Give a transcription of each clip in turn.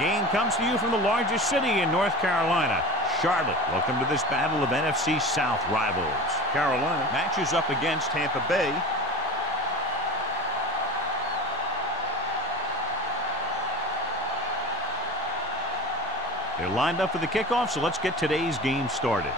game comes to you from the largest city in North Carolina, Charlotte. Welcome to this battle of NFC South rivals. Carolina matches up against Tampa Bay. They're lined up for the kickoff, so let's get today's game started.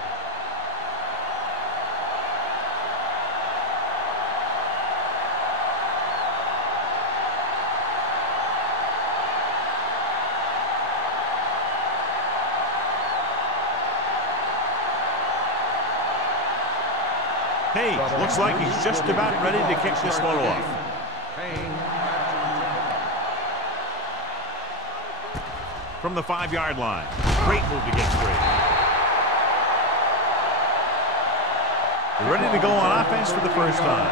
Hey, looks like he's just about ready to kick this one off. From the 5-yard line. Great move to get straight. They're ready to go on offense for the first time.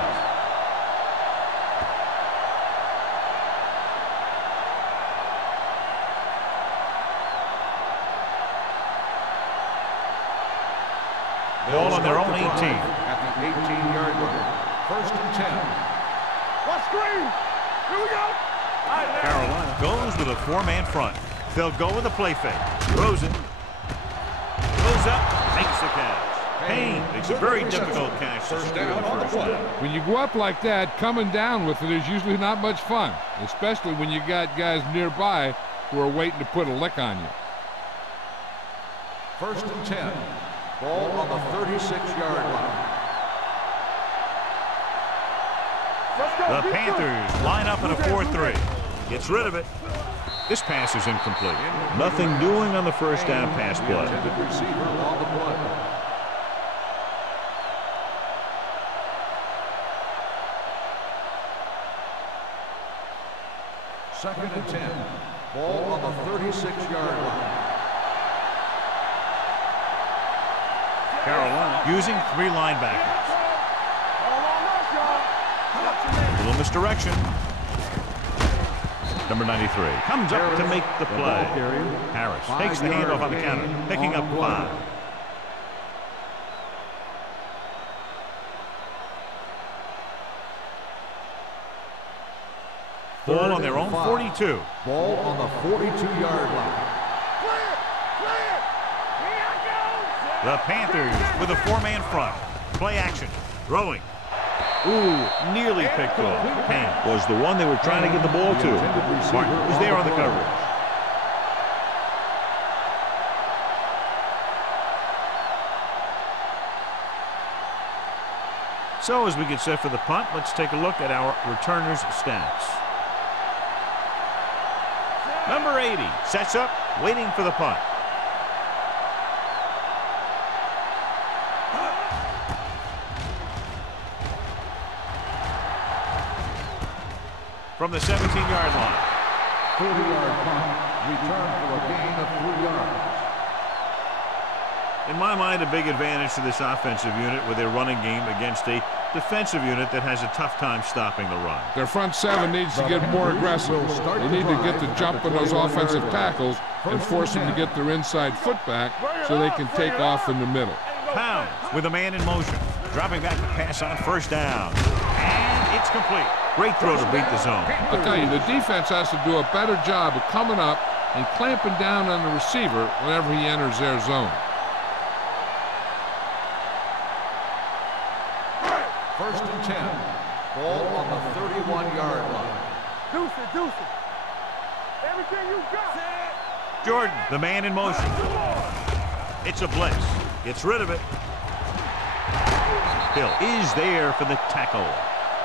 Ball on their own 18. At the 18-yard line. 1st and 10. What screen? Here we go. Carolina goes with a 4-man front. They'll go with a play fake. Throws it. Goes up. Makes the catch. Payne makes a very difficult catch. First down on the play. When you go up like that, coming down with it is usually not much fun, especially when you got guys nearby who are waiting to put a lick on you. 1st and 10. Ball on the 36-yard line. The Panthers line up in a 4-3. Gets rid of it. This pass is incomplete. Nothing doing on the first down pass play. Intended receiver on the play. Second and 10. Ball on the 36-yard line. Carolina using 3 linebackers. A little misdirection. Number 93 comes up to make the play. Harris takes the handoff on the counter, picking up 5. Ball on their own 42. Ball on the 42-yard line. The Panthers with a 4-man front. Play action. Throwing. Ooh, nearly picked off. Payne was the one they were trying to get the ball to. Martin was there on the coverage. So as we get set for the punt, let's take a look at our returners' stats. Number 80 sets up, waiting for the punt. From the 17-yard line. 30-yard punt, return for a gain of 3 yards. In my mind, a big advantage to this offensive unit with their running game against a defensive unit that has a tough time stopping the run. Their front 7 needs to get more aggressive. They need to get the jump on those offensive tackles and force them to get their inside foot back so they can take off in the middle. Pounds with a man in motion. Dropping back to pass on first down. And it's complete. Great throw to beat the zone. I'll tell you, the defense has to do a better job of coming up and clamping down on the receiver whenever he enters their zone. 1st and 10. Ball on the 31-yard line. Deuce it, deuce it. Everything you got. Jordan, the man in motion. It's a blitz. Gets rid of it. Hill is there for the tackle.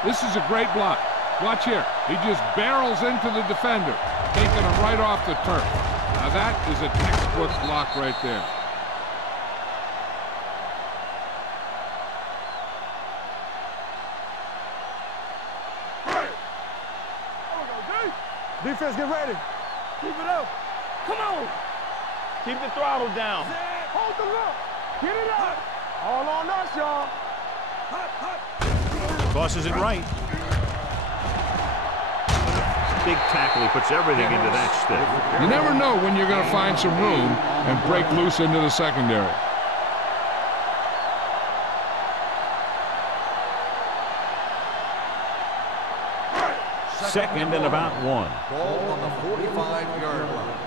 This is a great block. Watch here. He just barrels into the defender, taking him right off the turf. Now that is a textbook block right there. Defense, get ready. Keep it up. Come on. Keep the throttle down. Hold the look. Get it up. All on us, y'all. Tosses it right. Big tackle. He puts everything into that stick. You never know when you're going to find some room and break loose into the secondary. Second and about 1. Ball on the 45-yard line.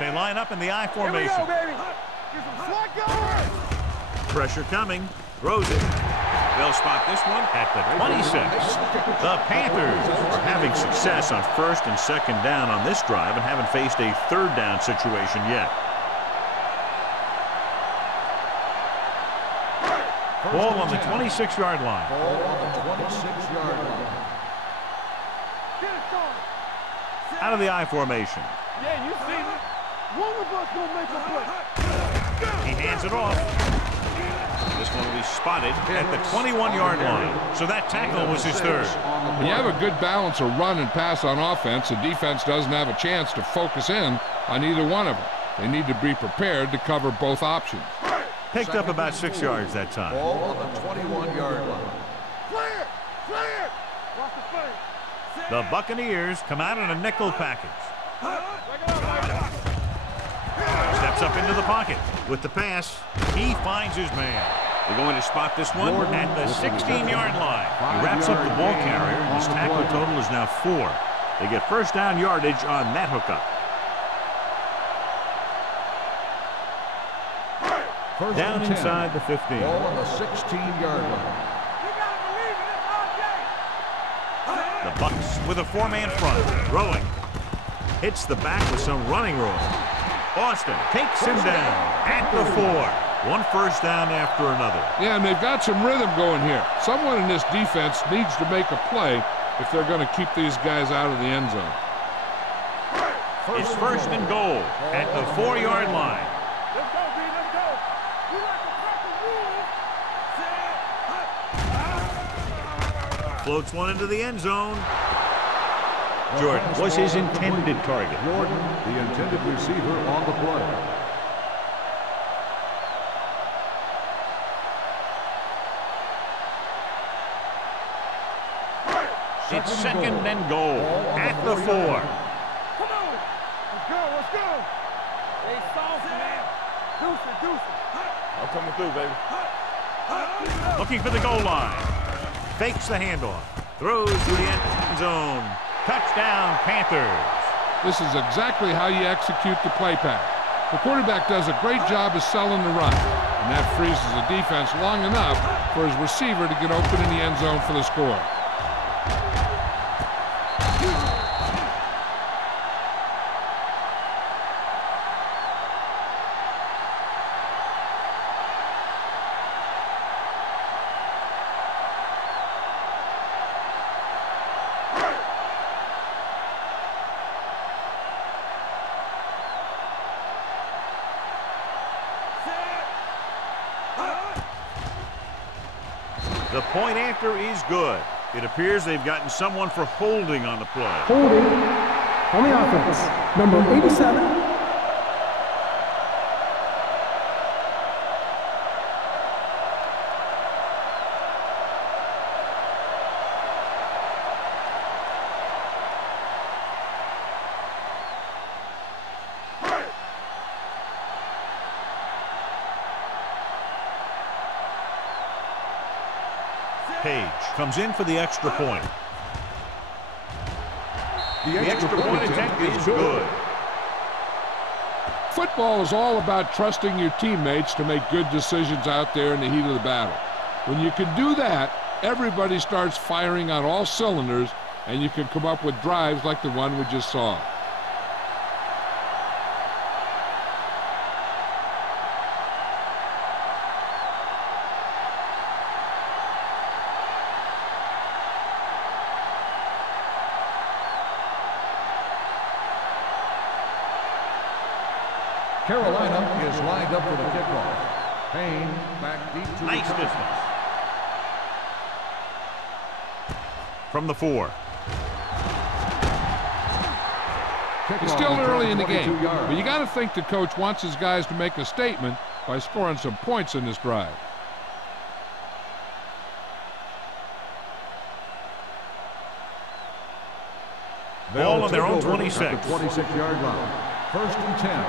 They line up in the I formation. Here we go, baby. Get some slack going. Pressure coming. Throws it. They'll spot this one at the 26. The Panthers are having success on first and second down on this drive and haven't faced a third down situation yet. Ball on the 26-yard line. Ball on the 26-yard line. Out of the I formation. Yeah, you see it. One of us gonna make a play. He hands it off. This one will be spotted at the 21-yard line. So that tackle was his third. When you have a good balance of run and pass on offense, the defense doesn't have a chance to focus in on either one of them. They need to be prepared to cover both options. Picked up about 6 yards that time. Ball on the 21-yard line. Clear! Clear! Watch the play. The Buccaneers come out in a nickel package. Steps up into the pocket. With the pass, he finds his man. They're going to spot this one at the 16-yard line. He wraps up the ball carrier, and his tackle total is now 4. They get first down yardage on that hookup. Down inside the 15. Ball on the 16-yard line. The Bucs with a 4-man front. Throwing. Hits the back with some running room. Austin takes him down at the 4. One first down after another. Yeah, and they've got some rhythm going here. Someone in this defense needs to make a play if they're going to keep these guys out of the end zone. It's first and goal at the 4-yard line. Let's go, B. Let's go. We like the practice rules. Floats one into the end zone. Jordan was his intended target. Jordan, the intended receiver on the play. It's second and goal at the 4. Come on. Let's go. Let's go. Hey, soft, man. Deuce it, deuce it. I'm coming through, baby. Looking for the goal line. Fakes the handoff. Throws to the end zone. Touchdown, Panthers. This is exactly how you execute the play pass. The quarterback does a great job of selling the run, and that freezes the defense long enough for his receiver to get open in the end zone for the score. The point after is good. It appears they've gotten someone for holding on the play. Holding on the offense, number 87. Page comes in for the extra point. The extra point attempt is good. Football is all about trusting your teammates to make good decisions out there in the heat of the battle. When you can do that, everybody starts firing on all cylinders, and you can come up with drives like the one we just saw. Carolina is lined up for the kickoff. Payne back deep to Nice distance. From the 4. It's still early in the game, but you got to think the coach wants his guys to make a statement by scoring some points in this drive. Ball on their own 26. At the 26-yard line. First and 10.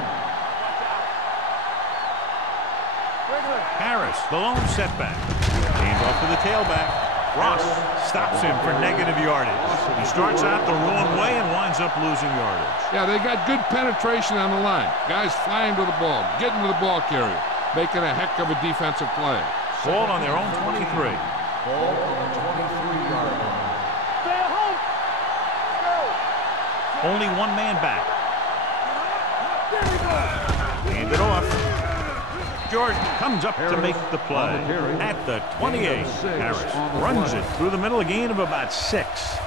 Harris, the lone setback. Hands off to the tailback. Ross stops him for negative yardage. He starts out the wrong way and winds up losing yardage. Yeah, they got good penetration on the line. Guys flying to the ball, getting to the ball carrier, making a heck of a defensive play. Ball on their own 23. Ball on the 23-yard line. Stay at home. Go. Only one man back. There we go. Hand it off. Jordan comes up to make the play. At the 28, Harris runs it through the middle, a gain of about 6.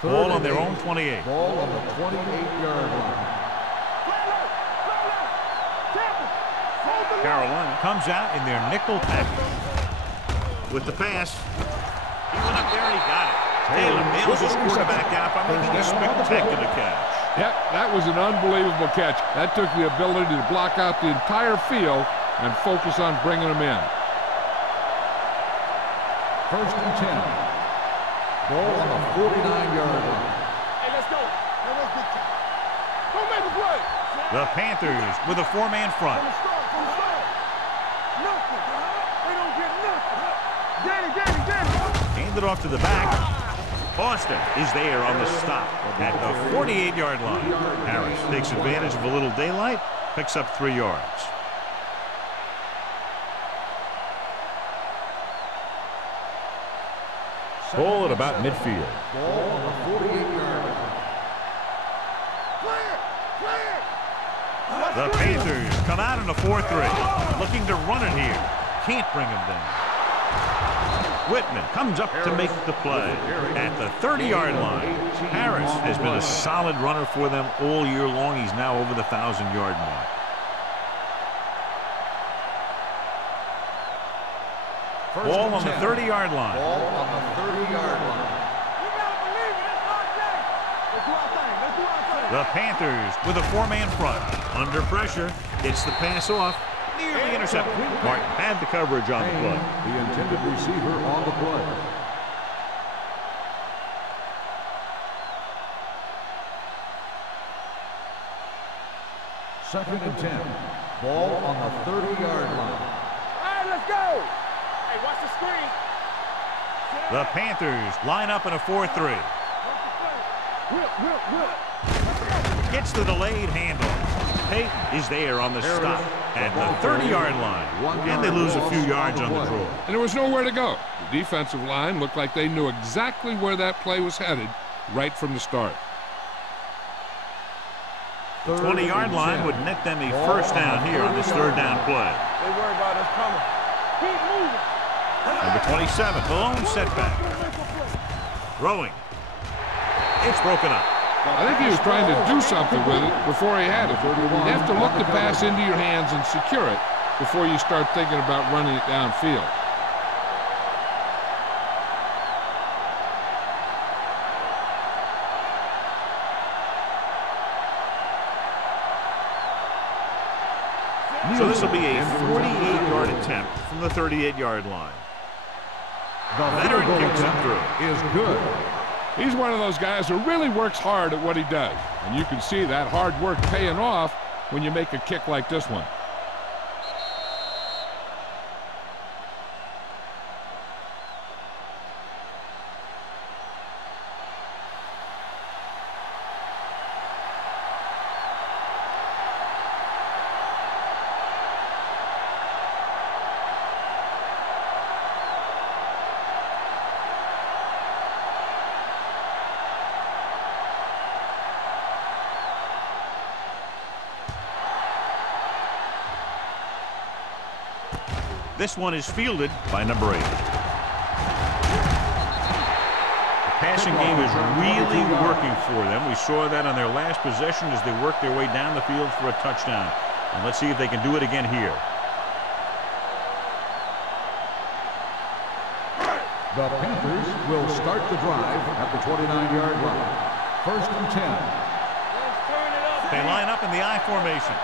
Ball on their own 28. Ball on the 28-yard line. Carolina comes out in their nickel package. With the pass, he went up there and he got it. Taylor nails his quarterback out by making a spectacular catch. Yep, that was an unbelievable catch. That took the ability to block out the entire field and focus on bringing them in. 1st and 10. Ball on the 49-yard line. Hey, let's go. Hey, let's get you. Don't make a play. The Panthers with a 4-man front. From the start. Nothing. They don't get nothing. Get it. Handed off to the back. Boston is there on the stop at the 48-yard line. Harris takes advantage of a little daylight, picks up 3 yards. Ball at about midfield. Ball on the 48-yard line. The Panthers come out in a 4-3, looking to run it here. Can't bring him down. Whitman comes up to make the play at the 30-yard line. Harris has been a solid runner for them all year long. He's now over the 1,000-yard mark. Ball on the 30-yard line. Ball on the 30-yard line. You gotta believe it. It's our day. Let's do our thing. Let's do our thing. The Panthers with a 4-man front. Under pressure, gets the pass off. Nearly intercepted. Martin had the coverage on the play. The intended receiver on the play. Second and 10. Ball on the 30-yard line. All right, let's go. Hey, watch the screen. The Panthers line up in a 4-3. Whip. Gets the delayed handoff. Payton is there on the stop at the 30-yard line. And they lose a few yards on the draw. And there was nowhere to go. The defensive line looked like they knew exactly where that play was headed right from the start. The 20-yard line would net them a first down here on this 3rd down play. They worry about us coming. Keep moving. Number 27, the lone setback. Throwing. It's broken up. I think he was trying to do something with it before he had it. You have to look the pass into your hands and secure it before you start thinking about running it downfield. So this will be a 48-yard attempt from the 38-yard line. The Veteran kicks it through. is good. He's one of those guys who really works hard at what he does. And you can see that hard work paying off when you make a kick like this one. This one is fielded by number 8. The passing game is really working for them. We saw that on their last possession as they worked their way down the field for a touchdown. And let's see if they can do it again here. The Panthers will start the drive at the 29-yard line. 1st and 10. Let's turn it up. They line up in the I formation.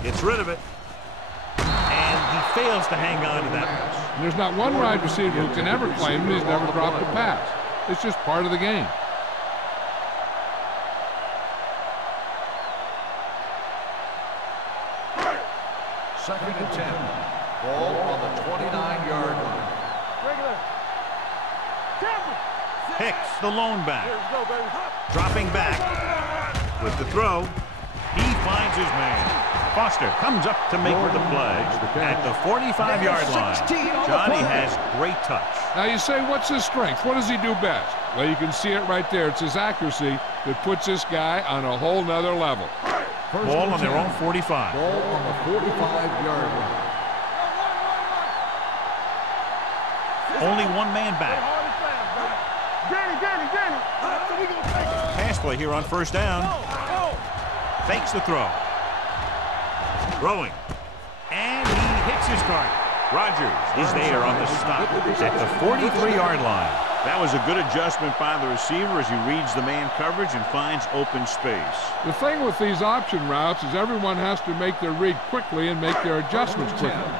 Gets rid of it. And he fails to hang on to that pass. And there's not one wide receiver who can ever claim that he's never dropped a pass. It's just part of the game. and 10. Ball on the 29-yard line. Regular. Hicks, the lone back. Here we go, baby. Dropping back with the throw. He finds his man. Foster comes up to make the play at the 45-yard line. Johnny has great touch. Now you say, what's his strength? What does he do best? Well, you can see it right there. It's his accuracy that puts this guy on a whole nother level. Ball on their own 45. Ball on the 45-yard line. Only one man back. Danny. Pass play here on first down. Fakes the throw. Throwing. And he hits his target. Rogers is there on the stop at the 43-yard line. That was a good adjustment by the receiver as he reads the man coverage and finds open space. The thing with these option routes is everyone has to make their read quickly and make their adjustments quickly.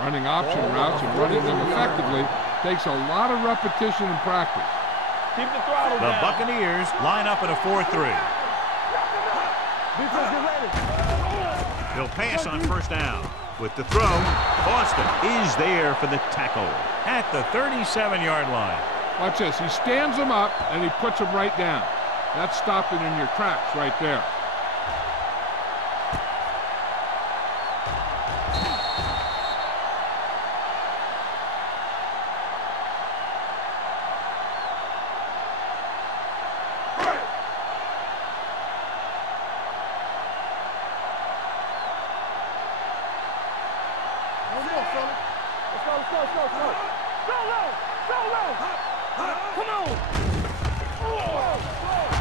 Running option routes and running them effectively takes a lot of repetition and practice. Keep the throttle The down. Buccaneers line up in a 4-3. Defense, get ready. He'll pass on first down. With the throw, Boston is there for the tackle at the 37-yard line. Watch this. He stands them up and he puts them right down. That's stopping in your tracks right there.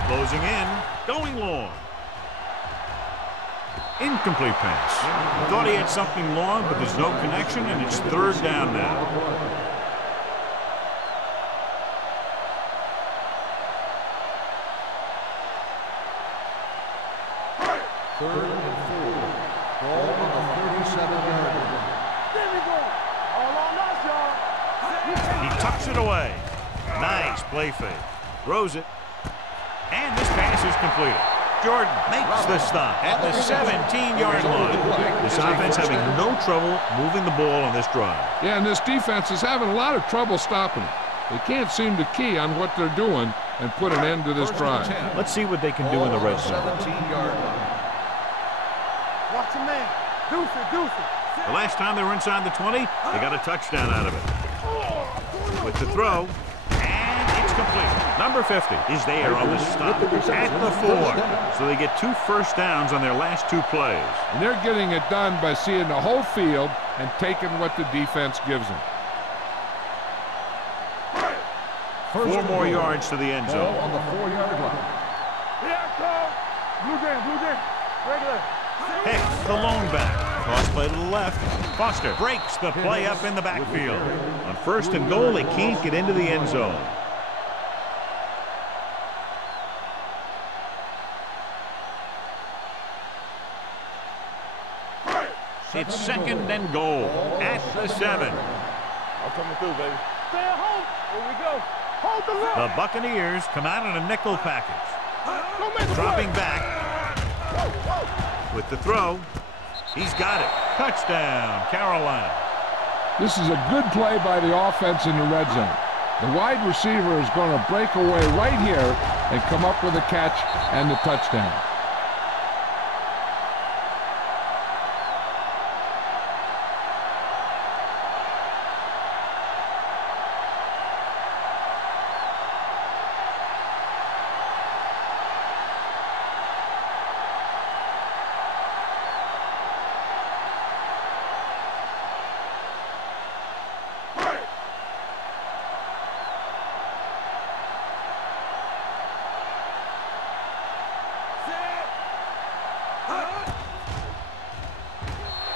Closing in, going long. Incomplete pass. Thought he had something long, but there's no connection, and it's third down now. Third and 4. Ball on the 37-yard line. There we go. All on us, y'all. He tucks it away. Nice play fake. Throws it. And this pass is completed. Jordan makes the stop at the 17-yard line. This offense having no trouble moving the ball on this drive. Yeah, and this defense is having a lot of trouble stopping it. They can't seem to key on what they're doing and put an end to this drive. Let's see what they can do in the red zone. 17-yard line. Watch your man. Deuce it. The last time they were inside the 20, they got a touchdown out of it. With the throw, and it's complete. Number 50 is there on the stop at the 4. So they get 2 first downs on their last 2 plays. And they're getting it done by seeing the whole field and taking what the defense gives them. 4 more yards to the end Ball zone. on the 4-yard line. Here I come. Blue jam. Regular. Hicks, the lone back. Toss play to the left. Foster breaks the play up in the backfield. On first and goal, they can't get into the end zone. It's second and goal at the 7. I'm coming through, baby. Stay at home. Here we go. Hold the look. The Buccaneers come out in a nickel package. Don't make a Dropping play. back with the throw. He's got it. Touchdown, Carolina. This is a good play by the offense in the red zone. The wide receiver is going to break away right here and come up with a catch and the touchdown.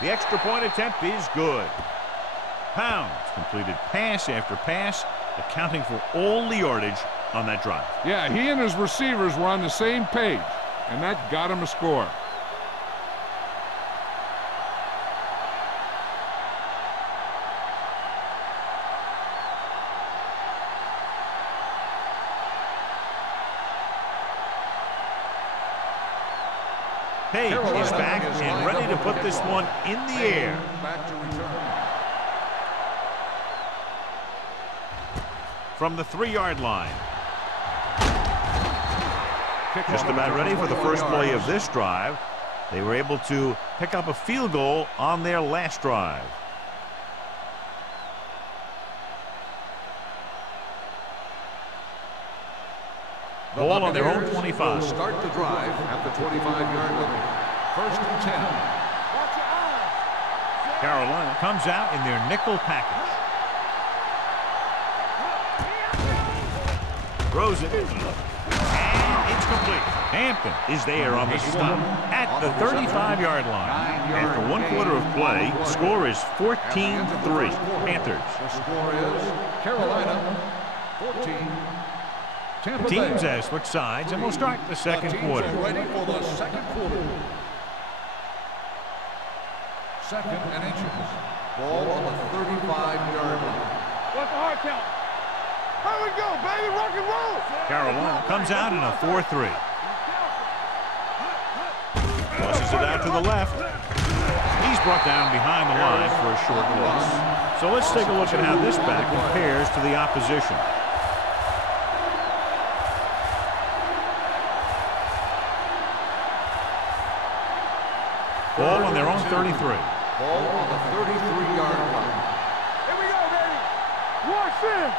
The extra point attempt is good. Pounds completed pass after pass, accounting for all the yardage on that drive. Yeah, he and his receivers were on the same page, and that got him a score. Page is back and ready to put this one in the air. Back to return. From the 3-yard line. Just about ready for the first play of this drive. They were able to pick up a field goal on their last drive. Ball on their own 25. Start the drive at the 25-yard line. First and 10. Carolina comes out in their nickel package. Throws it. And it's complete. Hampton is there on the stop at the 35-yard line. After 1 quarter of play, the score is 14-3. Panthers. The score is Carolina 14. Tampa Bay. Teams have switched sides, and we'll start the second quarter. Ready for the second quarter. Second and inches. Ball on the 35-yard line. What's the hard count? Here we go, baby. Rock and roll. Carolina comes out in a 4-3. Tosses it out to the left. He's brought down behind the line for a short loss. So let's take a look at how this back compares to the opposition. Ball on their own 33. Ball on the 33-yard line. Here we go, baby. Watch this.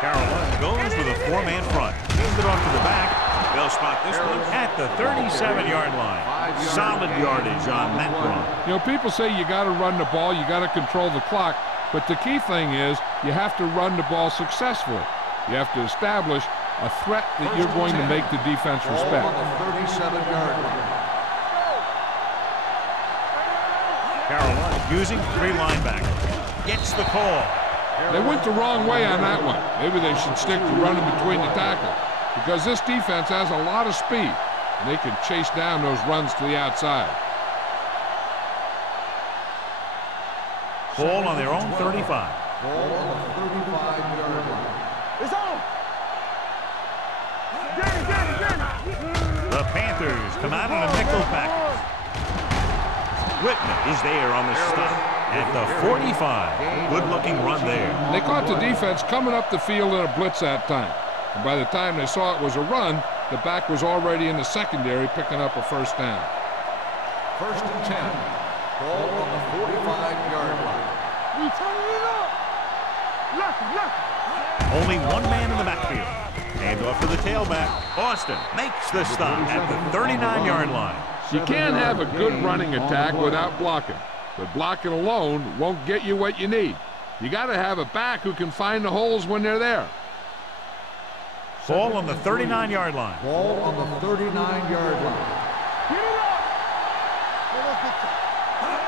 Carolina goes with a 4-man front. Hands it off to the back. They'll spot this one at the 37-yard line. Solid yardage on that run. You know, people say you got to run the ball, you got to control the clock, but the key thing is you have to run the ball successfully. You have to establish a threat that you're going to make the defense respect. Ball on the 37-yard line. Carolina using 3 linebackers. Gets the call. They went the wrong way on that one. Maybe they should stick to running between the tackles, because this defense has a lot of speed, and they can chase down those runs to the outside. Ball on their own 35. Ball on the 35-yard line. It's on. Get it. The Panthers come out in a nickel package. Whitman is there on the stop at the 45. Good-looking run there. They caught the defense coming up the field in a blitz that time. And by the time they saw it was a run, the back was already in the secondary picking up a first down. First and 10. Ball on the 45-yard line. We turning it up. Left. Only 1 man in the backfield. Hand off to the tailback. Austin makes the stop at the 39-yard line. You can't have a good running attack without blocking, but blocking alone won't get you what you need. You got to have a back who can find the holes when they're there. Ball on the 39-yard line. Ball on the 39-yard line. Get it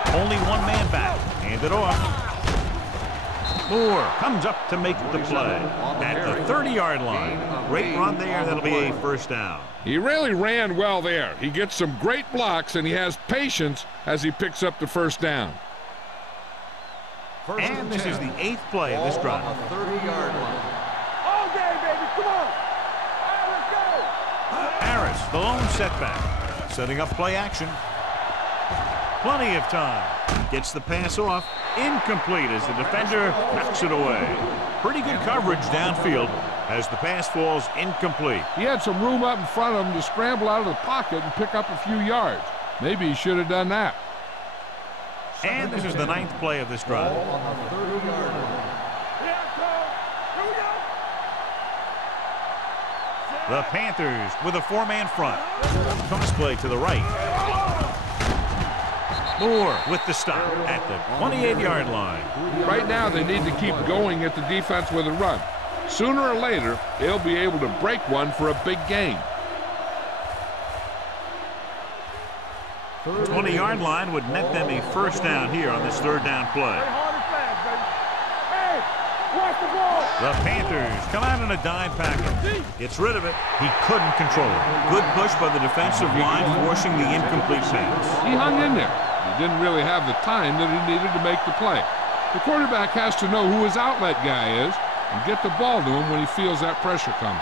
up. Only 1 man back. Hand it off. Moore comes up to make the play at the 30-yard line. Great run there. That'll be a first down. He really ran well there. He gets some great blocks, and he has patience as he picks up the first down. And this is the 8th play of this drive. On the 30-yard line. All day, baby. Come on. All right, let's go. Harris, the lone setback. Setting up play action. Plenty of time. Gets the pass off. Incomplete as the defender knocks it away. Pretty good coverage downfield as the pass falls incomplete. He had some room up in front of him to scramble out of the pocket and pick up a few yards. Maybe he should have done that. And this is the 9th play of this drive. Ball on the 30-yard line. Here we go. The Panthers with a 4-man front. Toss play to the right. Moore with the stop at the 28-yard line. Right now, they need to keep going at the defense with a run. Sooner or later, they'll be able to break one for a big gain. 20-yard line would net them a first down here on this 3rd down play. Hard and fast, baby. Hey, watch the ball. The Panthers come out in a dime package. Gets rid of it. He couldn't control it. Good push by the defensive line, forcing the incomplete pass. He hung in there. He didn't really have the time that he needed to make the play. The quarterback has to know who his outlet guy is and get the ball to him when he feels that pressure coming.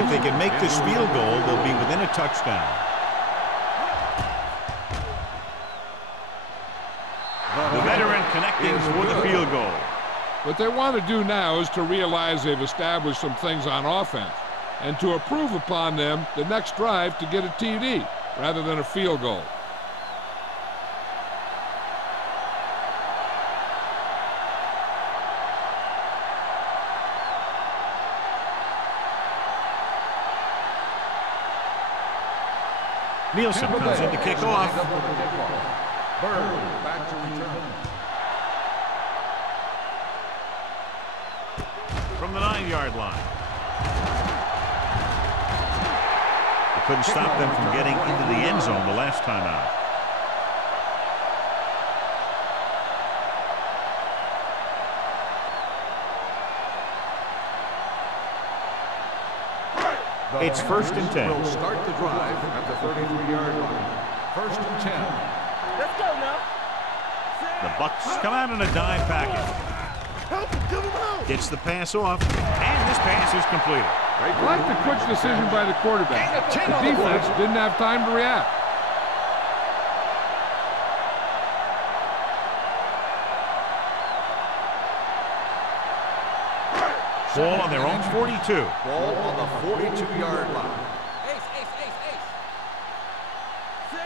If they can make this field goal, they'll be within a touchdown. The veteran connecting for the field goal. What they want to do now is to realize they've established some things on offense and to improve upon them the next drive to get a TD rather than a field goal. Nielsen comes in to kick off. Bird back to return. From the 9-yard line. They couldn't stop them from getting into the end zone the last time out. It's 1st and 10. We'll start the drive at the 33-yard line. 1st and 10. Let's go now. The Bucks come out in a dime package. Gets the pass off, and this pass is completed. I like the quick decision by the quarterback. The defense didn't have time to react. Ball on their own 42. Ball on the 42-yard line.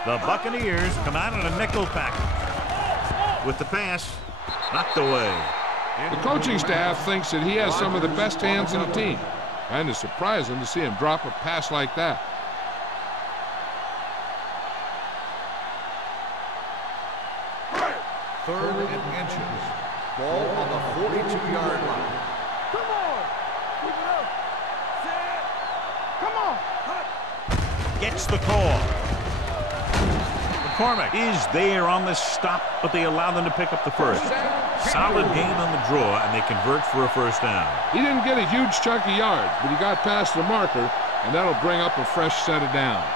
The Buccaneers come out in a nickel package. With the pass, knocked away. The coaching staff thinks that he has some of the best hands in the team. And it's surprising to see him drop a pass like that. Third and inches. Ball on the 42-yard line. Come on. Keep it up. Set. Come on. Gets the call. McCormick is there on the stop, but they allow them to pick up the first. Solid gain on the draw, and they convert for a first down. He didn't get a huge chunk of yards, but he got past the marker, and that'll bring up a fresh set of downs.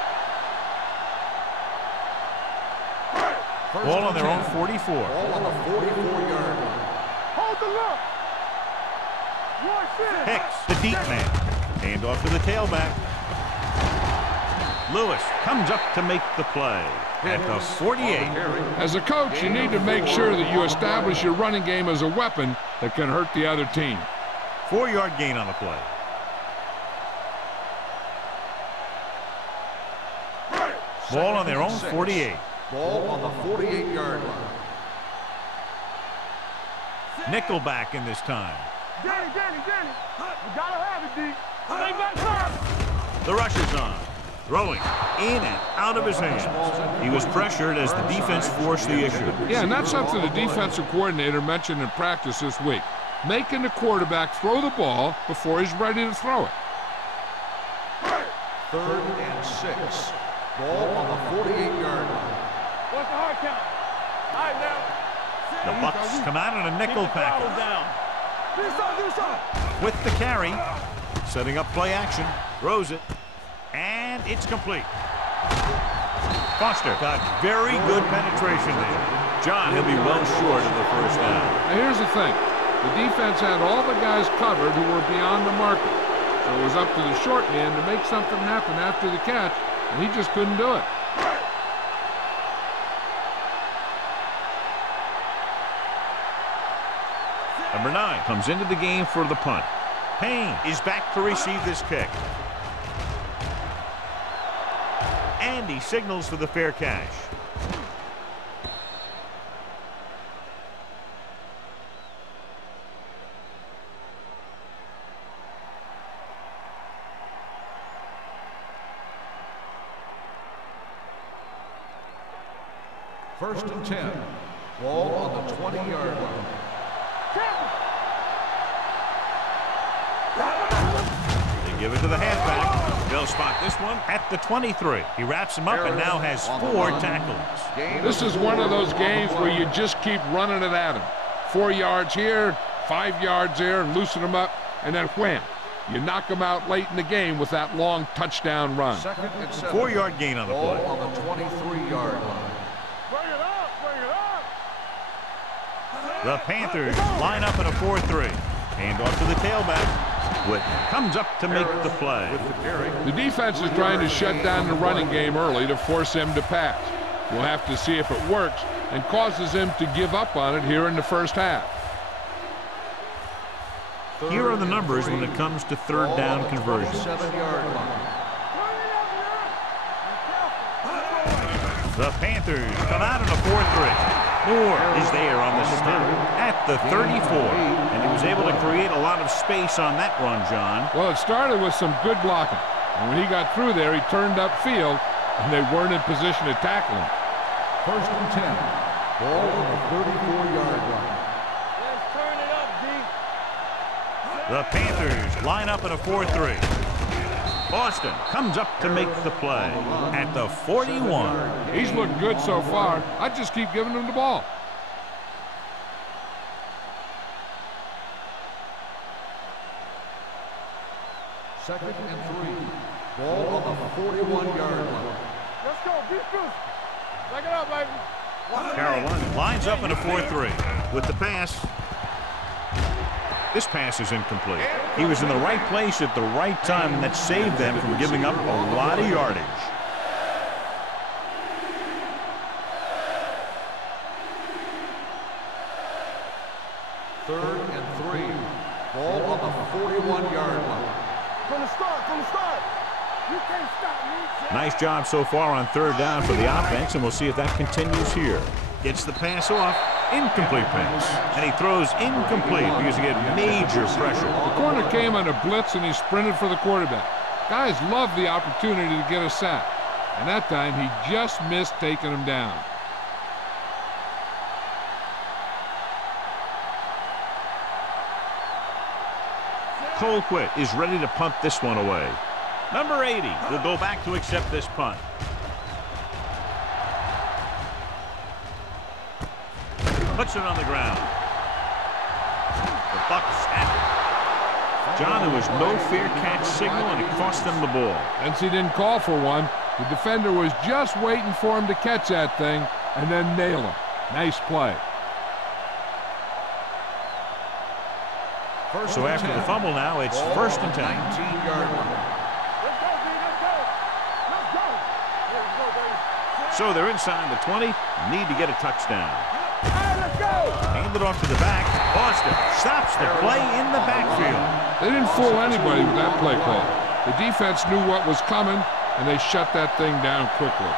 Ball on their own 44. Ball on the 44-yard line. Hold the look. Hicks, the deep man. Hand off to the tailback. Lewis comes up to make the play at the 48. As a coach, you need to make sure that you establish your running game as a weapon that can hurt the other team. 4-yard gain on the play. Ball on their own 48. Ball on the 48-yard line. Nickelback in this time. Danny. You gotta have it, D. Stay back first. The rush is on. Throwing in and out of his hands. He was pressured as the defense forced the issue. Yeah, and that's something the defensive coordinator mentioned in practice this week. Making the quarterback throw the ball before he's ready to throw it. 3rd and 6. Ball on the 48-yard line. What's the hard count? All right, now. The Bucks come out in a nickel package. Do something. With the carry, setting up play action, throws it, and it's complete. Foster got very good penetration there. John, he'll be well short of the first down. Now here's the thing. The defense had all the guys covered who were beyond the marker. So it was up to the short man to make something happen after the catch, and he just couldn't do it. Number 9 comes into the game for the punt. Payne is back to receive this kick. And he signals for the fair catch. First and 10. Ball on the 20-yard line. They give it to the halfback. They'll spot this one at the 23. He wraps him up and now has 4 tackles. This is one of those games where you just keep running it at him. 4 yards here, 5 yards there, and loosen him up, and then wham. You knock him out late in the game with that long touchdown run. 2nd and 7. 4-yard gain on the Ball play. on the 23-yard line. Bring it up. The Panthers line up in a 4-3. Hand off to the tailback. Whitman comes up to make the play. The defense is trying to shut down the running game early to force him to pass. We'll have to see if it works and causes him to give up on it here in the first half. Here are the numbers when it comes to third down conversions. 7-yard line. The Panthers come out in a 4-3. Moore is there on the stop at the 34, and he was able to create a lot of space on that run, John. Well, it started with some good blocking, and when he got through there, he turned upfield, and they weren't in position to tackle him. 1st and 10. Ball on the 34-yard line. Let's turn it up, D. The Panthers line up in a 4-3. Boston comes up to make the play at the 41. He's looked good so far. I just keep giving him the ball. Second and 3. Ball on the 41-yard line. Let's go, beat Bruce. Back it up, baby. Carolina lines up in a 4-3 with the pass. This pass is incomplete. He was in the right place at the right time, and that saved them from giving up a lot of yardage. Third and 3. Ball on the 41-yard line. From the start. You can't stop me. Nice job so far on third down for the offense, and we'll see if that continues here. Gets the pass off. Incomplete pass. And he throws incomplete because he had major pressure. The corner came on a blitz, and he sprinted for the quarterback. Guys love the opportunity to get a sack. And that time, he just missed taking him down. Colquitt is ready to punt this one away. Number 80 will go back to accept this punt. Puts it on the ground. The Bucs have it. John, there was no fair catch signal, and it cost them the ball. Since he didn't call for one, the defender was just waiting for him to catch that thing and then nail him. Nice play. So after the fumble now, it's 1st and 10. 19-yard line. Let's go, D. Let's go. Let's go, baby. So they're inside the 20. Need to get a touchdown. Hey, let's go. Hand it off to the back. Boston stops the play in the backfield. They didn't fool anybody with that play call. The defense knew what was coming, and they shut that thing down quickly.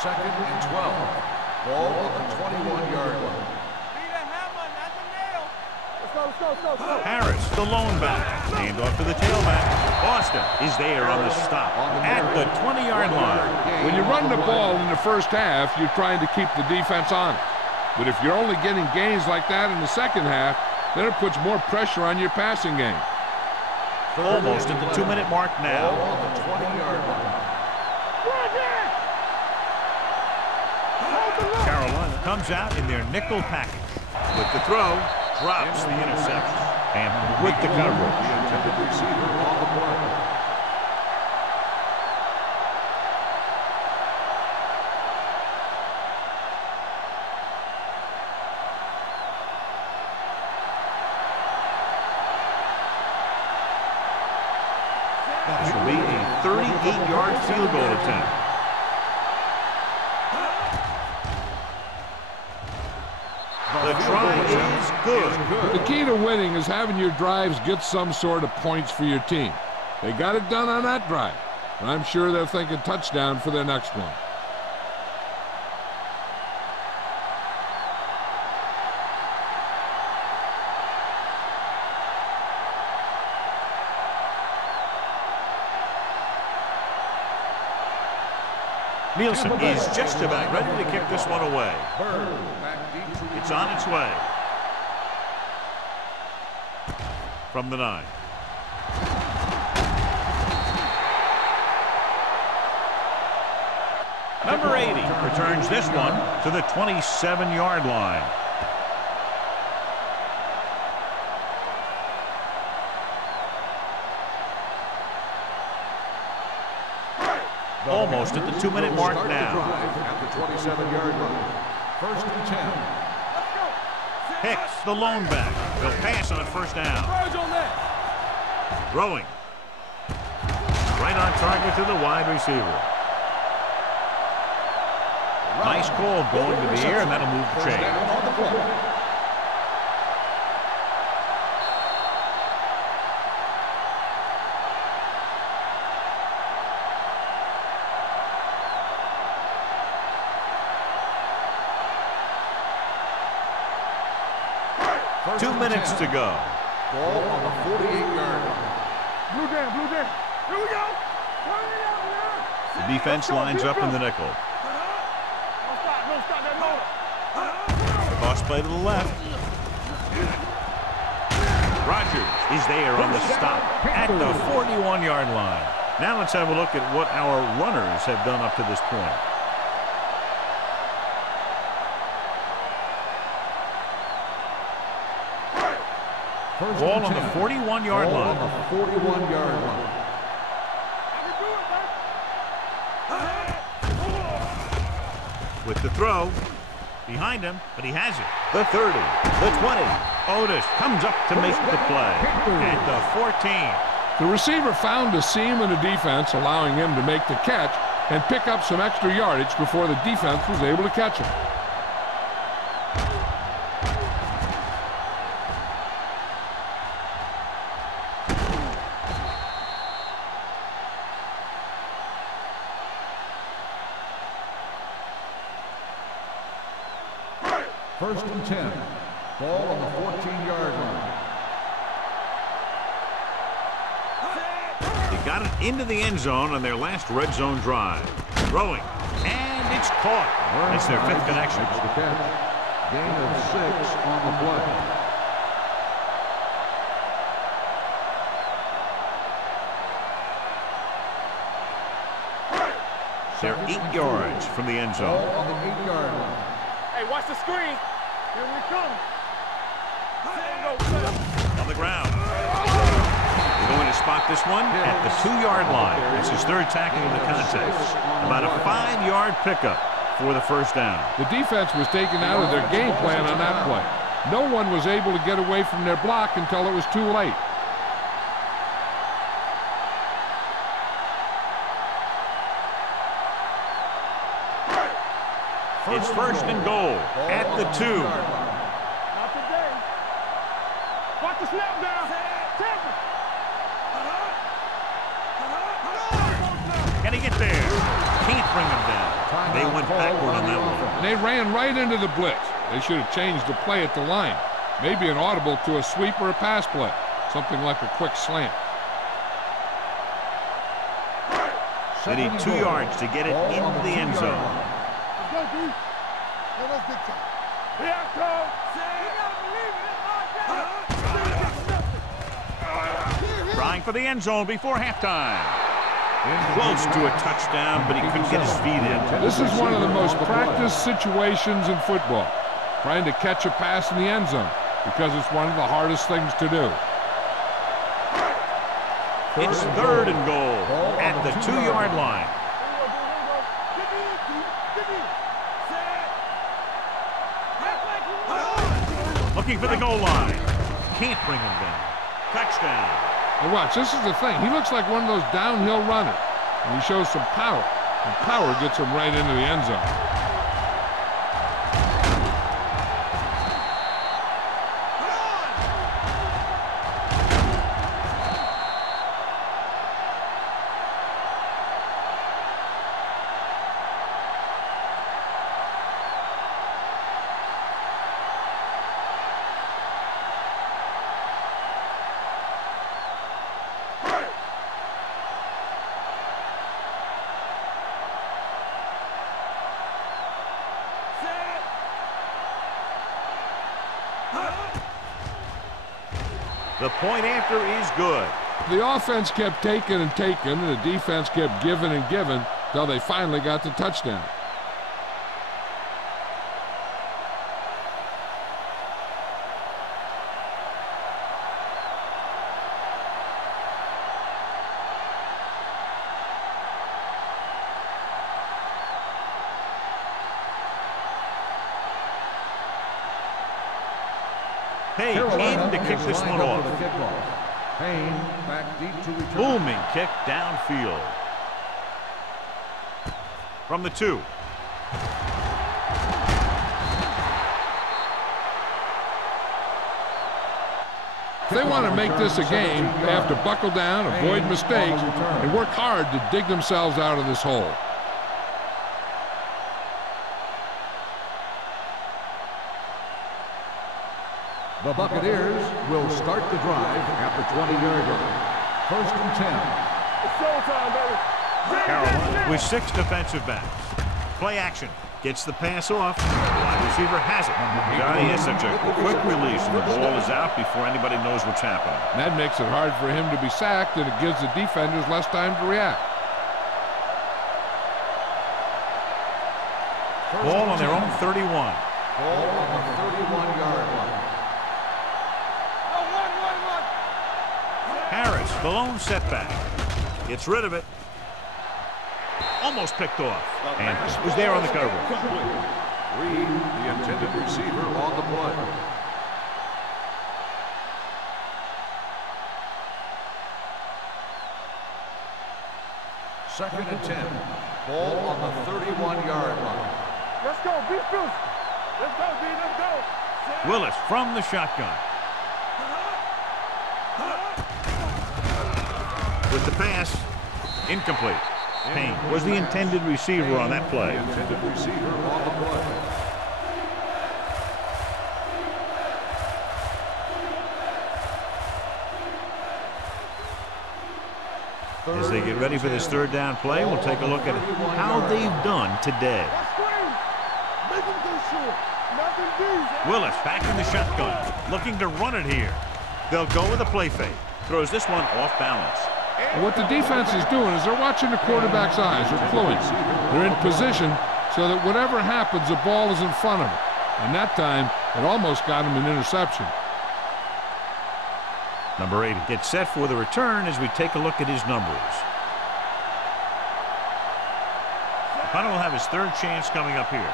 Second and 12. Ball on the 21-yard line. Be the hammer, not the nail. Let's go. Harris, the lone back. Hand off to the tailback. Boston is there on the stop at the 20-yard line. When you run the ball in the first half, you're trying to keep the defense on it. But if you're only getting gains like that in the second half, then it puts more pressure on your passing game. Almost at the 2-minute mark now. Ball on the 20-yard line. Carolina comes out in their nickel package. With the throw, drops the interception. And with the coverage. The intended receiver on the play. This will be a 38-yard field goal attempt. The try is good. The key to winning is having your drives get some sort of points for your team. They got it done on that drive, and I'm sure they're thinking touchdown for their next one. Nielsen is just about ready to kick this one away. It's on its way. From the 9. Number 80 returns this one to the 27-yard line. Almost at the 2-minute mark now. At the 27-yard line. 1st and 10. Hicks, the lone back. They'll pass on first down. Throwing. Right on target to the wide receiver. Nice call going to the air, and that'll move the chain. Two minutes to go. Ball on the 48-yard line. Blue down, blue down. Here we go. The defense lines up in the nickel. Don't stop that motor. Cross play to the left. Rodgers is there on the stop at the 41-yard line. Now let's have a look at what our runners have done up to this point. Ball on the 41-yard line. On the 41-yard line. With the throw. Behind him, but he has it. The 30, the 20. Otis comes up to make the play. At the 14. The receiver found a seam in the defense, allowing him to make the catch and pick up some extra yardage before the defense was able to catch him. First and 10. Ball on the 14-yard line. They got it into the end zone on their last red zone drive. Throwing. And it's caught. That's their fifth connection. Makes the catch. Gain of 6 on the play. They're 8 yards from the end zone. Ball on the 8-yard line. Hey, watch the screen. Here we come. On the ground. They're going to spot this one at the 2-yard line. It's his third tackle of the contest. About a 5-yard pickup for the first down. The defense was taken out of their game plan on that play. No one was able to get away from their block until it was too late. It's first and goal at the 2. Not today. Watch the snap down. Tampa. Can he get there? Can't bring him down. They went backward on that one. And they ran right into the blitz. They should have changed the play at the line. Maybe an audible to a sweep or a pass play. Something like a quick slant. They need 2 yards to get it into the end zone. Trying for the end zone before halftime. Close to a touchdown, but he couldn't get his feet in. This is one of the most practiced situations in football. Trying to catch a pass in the end zone, because it's one of the hardest things to do. It's third and goal at the 2-yard line. Looking for the goal line. Can't bring him down. Touchdown. And watch, this is the thing. He looks like one of those downhill runners. And he shows some power. And power gets him right into the end zone. The point after is good. The offense kept taking and taking, and the defense kept giving and giving until they finally got the touchdown. Page in to kick this one off. Payne back deep to return. Booming kick downfield. From the 2. If they want to make this a game, they have to buckle down, avoid mistakes, and work hard to dig themselves out of this hole. The Buccaneers will start the drive at the 20-yard line. 1st and 10. It's showtime, baby. Carolina with 6 defensive backs. Play action. Gets the pass off. Wide receiver has it. He has such a quick release, and the ball is out before anybody knows what's happening. And that makes it hard for him to be sacked, and it gives the defenders less time to react. Ball on their own 31. Ball on the 31-yard line. Harris, the lone setback. Gets rid of it. Almost picked off. And was there on the coverage. Reed, the intended receiver, on the play. Second and 10. Ball on the 31-yard line. Let's go, be physical. Let's go, D, let's go. Willis from the shotgun. With the pass, incomplete. Payne was the intended receiver on that play. The intended receiver on the play. As they get ready for this 3rd down play, we'll take a look at how they've done today. Willis back in the shotgun, looking to run it here. They'll go with a play fake. Throws this one off balance. And what the defense is doing is they're watching the quarterback's eyes. They're cluing. They're in position so that whatever happens, the ball is in front of them. And that time, it almost got him an interception. Number 8 gets set for the return as we take a look at his numbers. Hunter will have his 3rd chance coming up here.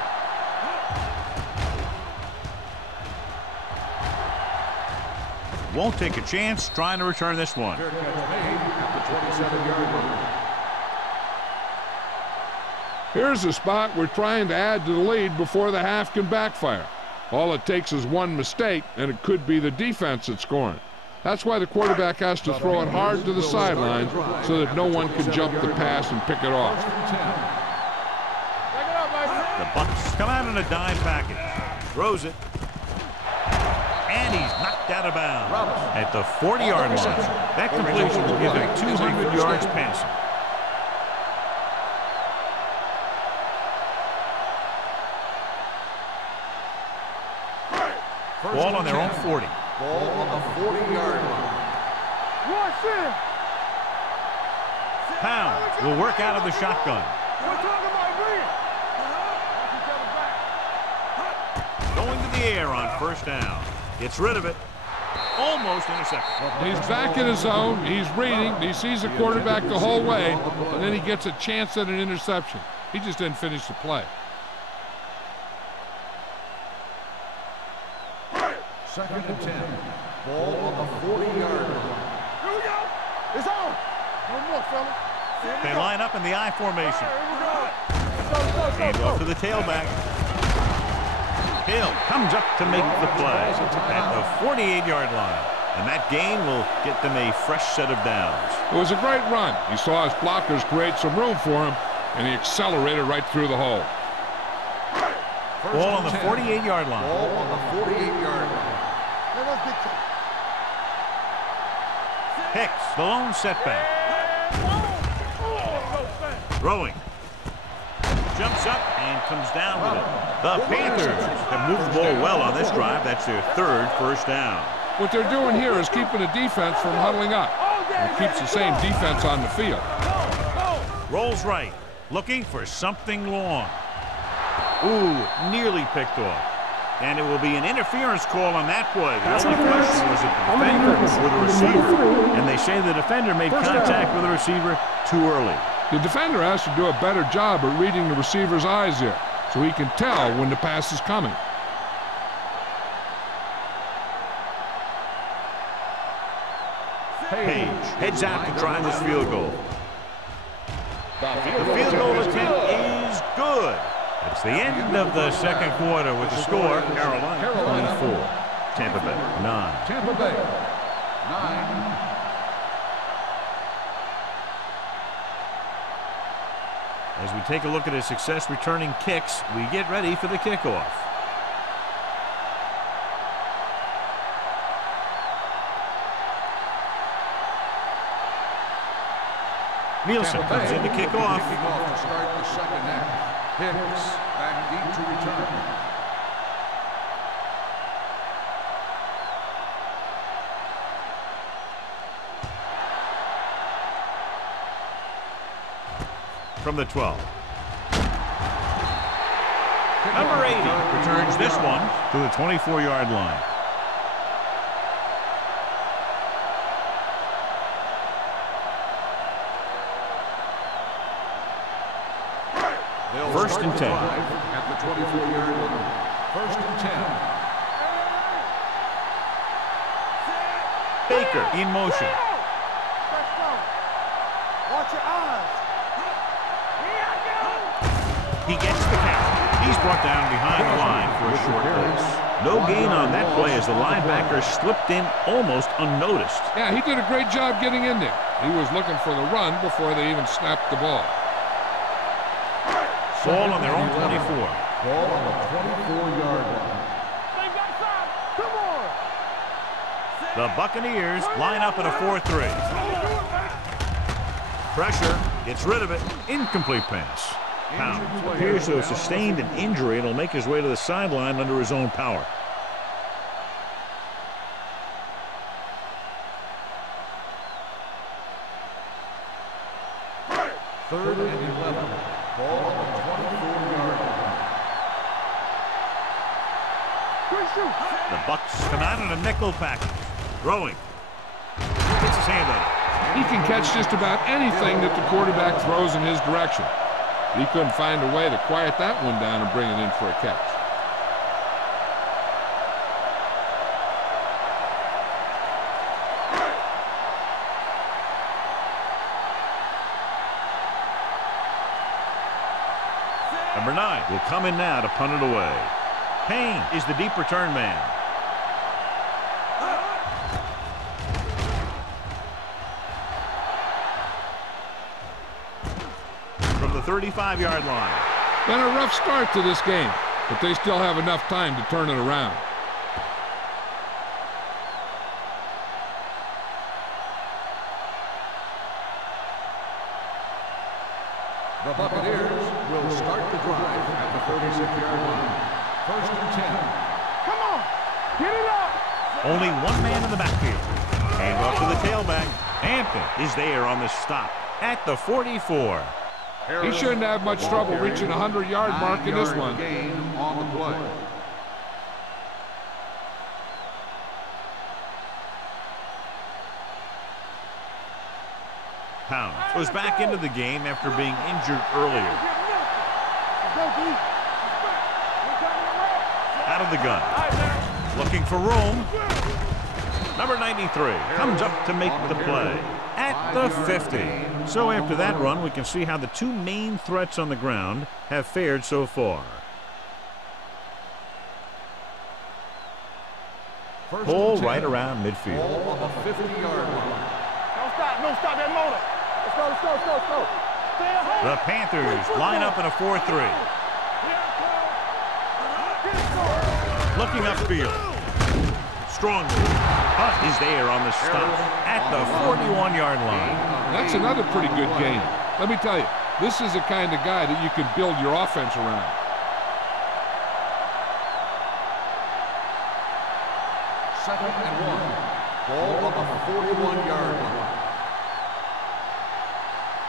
Won't take a chance trying to return this one. Here's a spot we're trying to add to the lead before the half can backfire. All it takes is one mistake, and it could be the defense that's scoring. That's why the quarterback has to throw it hard to the sideline so that no one can jump the pass and pick it off. The Bucs come out in a dime package. Throws it. And he's knocked out of bounds at the 40-yard line. That completion will give him 200 yards passing. Ball on their own 40. Ball on the 40-yard line. Pound will work out of the shotgun. Going to the air on 1st down. Gets rid of it. Almost intercepted. He's back in his zone. He's reading. He sees the quarterback the whole way, and then he gets a chance at an interception. He just didn't finish the play. 2nd and 10. Ball on the 40-yard line. Here we go. It's on. One more, fella. They line up in the I formation. Hand off to the tailback. Hill comes up to make the play at the 48-yard line. And that gain will get them a fresh set of downs. It was a great run. He saw his blockers create some room for him, and he accelerated right through the hole. Ball on the 48-yard line. Ball on the 48-yard line. Hicks, the lone setback. Throwing. Jumps up and comes down with it. The Panthers have moved the ball well on this drive. That's their 3rd first down. What they're doing here is keeping the defense from huddling up. It keeps the same defense on the field. Rolls right, looking for something long. Ooh, nearly picked off. And it will be an interference call on that play. The only question was it the defender or the receiver. And they say the defender made contact with the receiver too early. The defender has to do a better job at reading the receiver's eyes here, so he can tell when the pass is coming. Page heads out to try this field goal. The field goal attempt is good. It's the end of the second quarter with the score. Carolina 24. Tampa Bay 9. Tampa Bay 9. As we take a look at his success returning kicks, we get ready for the kickoff. Nielsen comes in to kick off. Kicking off to start the second half. Hicks back deep to return. From the 12. Number 80 returns this one to the 24-yard line. First and 10. At the 24-yard line. First and 10. Baker in motion. Watch your eyes. He gets the count. He's brought down behind the line for a short pass. No gain on that play as the linebacker slipped in almost unnoticed. Yeah, he did a great job getting in there. He was looking for the run before they even snapped the ball. Ball on their own 24. Ball on the 24-yard line. Come on. The Buccaneers line up in a 4-3. Pressure, gets rid of it, incomplete pass. Pound appears to have sustained an injury and will make his way to the sideline under his own power. Third and 11. Ball on the 24-yard line. The Bucs come out in a nickel package. Throwing. Gets his hand on it. He can catch just about anything that the quarterback throws in his direction. He couldn't find a way to quiet that one down and bring it in for a catch. Number 9 will come in now to punt it away. Payne is the deep return man. From the 35-yard line. Been a rough start to this game, but they still have enough time to turn it around. The Buccaneers will start the drive at the 36-yard line. First and 10. Come on. Get it up. Only one man in the backfield. Hand off to the tailback. Hampton is there on the stop at the 44. He shouldn't have much trouble reaching the 100-yard mark in this one. Gain on the play. Pound goes back into the game after being injured earlier. Out of the gun. Looking for room. Number 93 comes up to make the play at the 50. So after that run, we can see how the two main threats on the ground have fared so far. Ball right around midfield. Ball on the 50-yard line. Don't stop that motor. Let's go. Stay at home. The Panthers line up in a 4-3. Looking upfield. Strong move. Hunt is there on the stop at the 41-yard line. That's another pretty good game. Let me tell you, this is the kind of guy that you can build your offense around. Second and 1. Ball on the 41-yard line.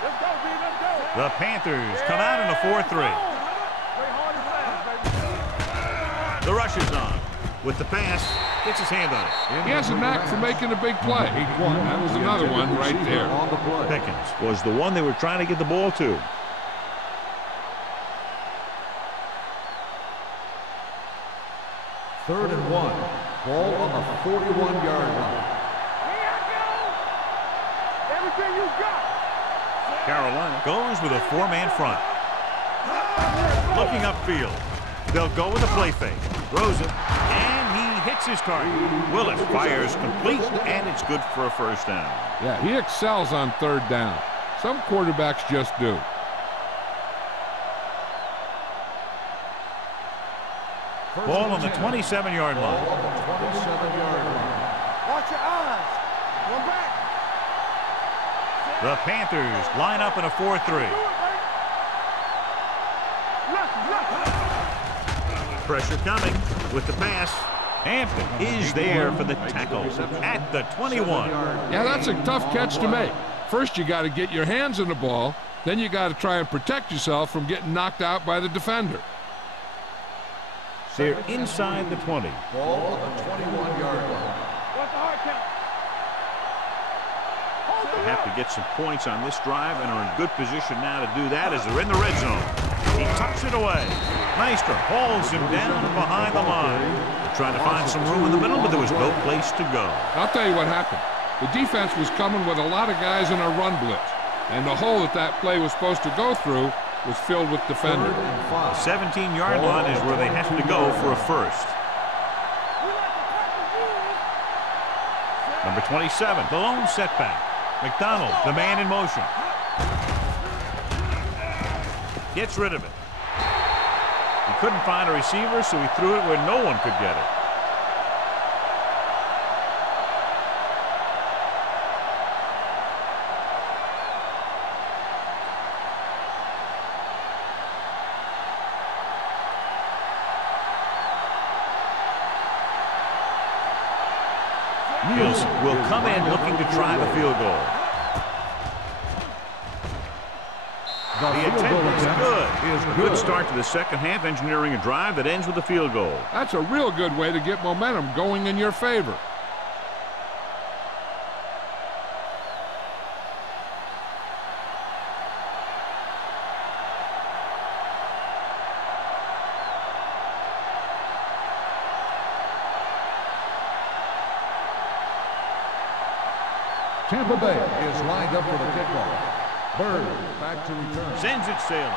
Let's go, B. Let's go. The Panthers come out in a 4-3. Play hard and fast, baby. The rush is on. With the pass, gets his hand on it. He has a knack for making a big play. That was another one right there. Pickens was the one they were trying to get the ball to. Third and 1. Ball on the 41-yard line. Everything you got. Carolina goes with a four-man front. Looking upfield. They'll go with a play fake. Throws it, and he hits his target. Willis fires complete, and it's good for a first down. Yeah, he excels on third down. Some quarterbacks just do. Ball on the 27-yard line. Ball on the 27-yard line. Watch your eyes. One back. The Panthers line up in a 4-3. Pressure coming with the pass. Hampton is there for the tackle at the 21. Yeah, that's a tough catch to make. First, you got to get your hands on the ball. Then you got to try and protect yourself from getting knocked out by the defender. They're inside the 20. Ball on the 21-yard line. What's the hard count? They have to get some points on this drive and are in good position now to do that as they're in the red zone. He tucks it away. Meister hauls him down behind the line. They're trying to find some room in the middle, but there was no place to go. I'll tell you what happened. The defense was coming with a lot of guys in a run blitz, and the hole that play was supposed to go through was filled with defenders. The 17-yard line is where they have to go for a first. Number 27, the lone setback. McDonald, the man in motion. Gets rid of it. He couldn't find a receiver, so he threw it where no one could get it. Nielsen will come in looking to try the field goal. The attempt is good. Good start to the second half, engineering a drive that ends with a field goal. That's a real good way to get momentum going in your favor. Tampa Bay is lined up for the kickoff. Bird back to return. Sends it sailing.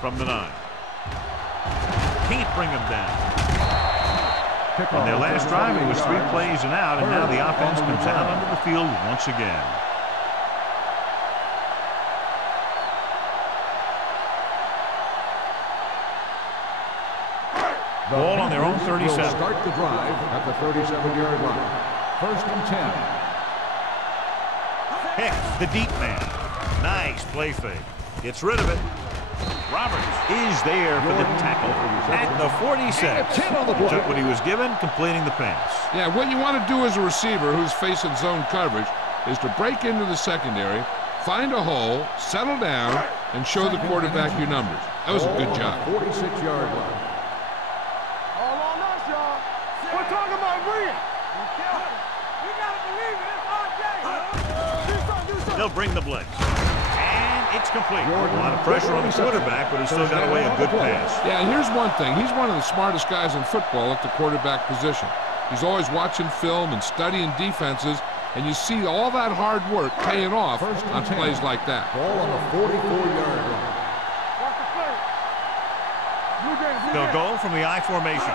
From the 9. Can't bring him down. On their last drive, it was 3 plays and out, and now the offense comes out onto the field once again. Ball on their own 37. Will start the drive at the 37-yard line. First and 10. Hicks, the deep man. Nice play fake. Gets rid of it. Roberts is there for the tackle at the 46. Took what he was given, completing the pass. Yeah, what you want to do as a receiver who's facing zone coverage is to break into the secondary, find a hole, settle down, and show the quarterback your numbers. That was a good job. 46-yard line. All on us, y'all. We're talking about Rhea. You gotta believe it. It's our day. They'll bring the blitz. And it's complete. A lot of pressure on the quarterback, but he still got away a good pass. Yeah, and here's one thing. He's one of the smartest guys in football at the quarterback position. He's always watching film and studying defenses, and you see all that hard work paying off on plays like that. Ball on the 44-yard line. They'll go from the I formation.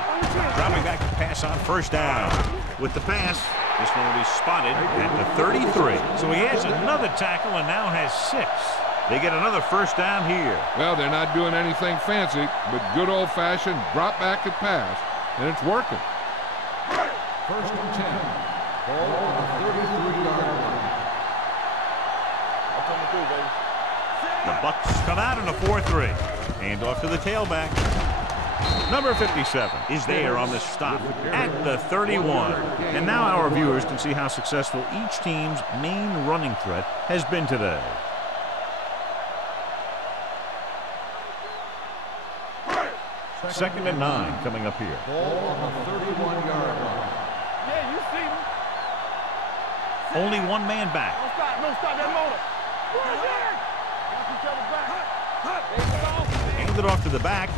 Dropping back to pass on first down. With the pass, this one will be spotted at the 33. So he has another tackle and now has 6. They get another first down here. Well, they're not doing anything fancy, but good old-fashioned drop back and pass, and it's working. First and 10. Ball on the 33-yard line. I'm coming through, baby. The Bucks come out in a 4-3. Hand off to the tailback. Number 57 is there on the stop at the 31. And now our viewers can see how successful each team's main running threat has been today. Second and 9 coming up here. Ball on the 31-yard line. Yeah, you see me. Only one man back. Don't stop that motor. Watch each other back. Hand it off to the back.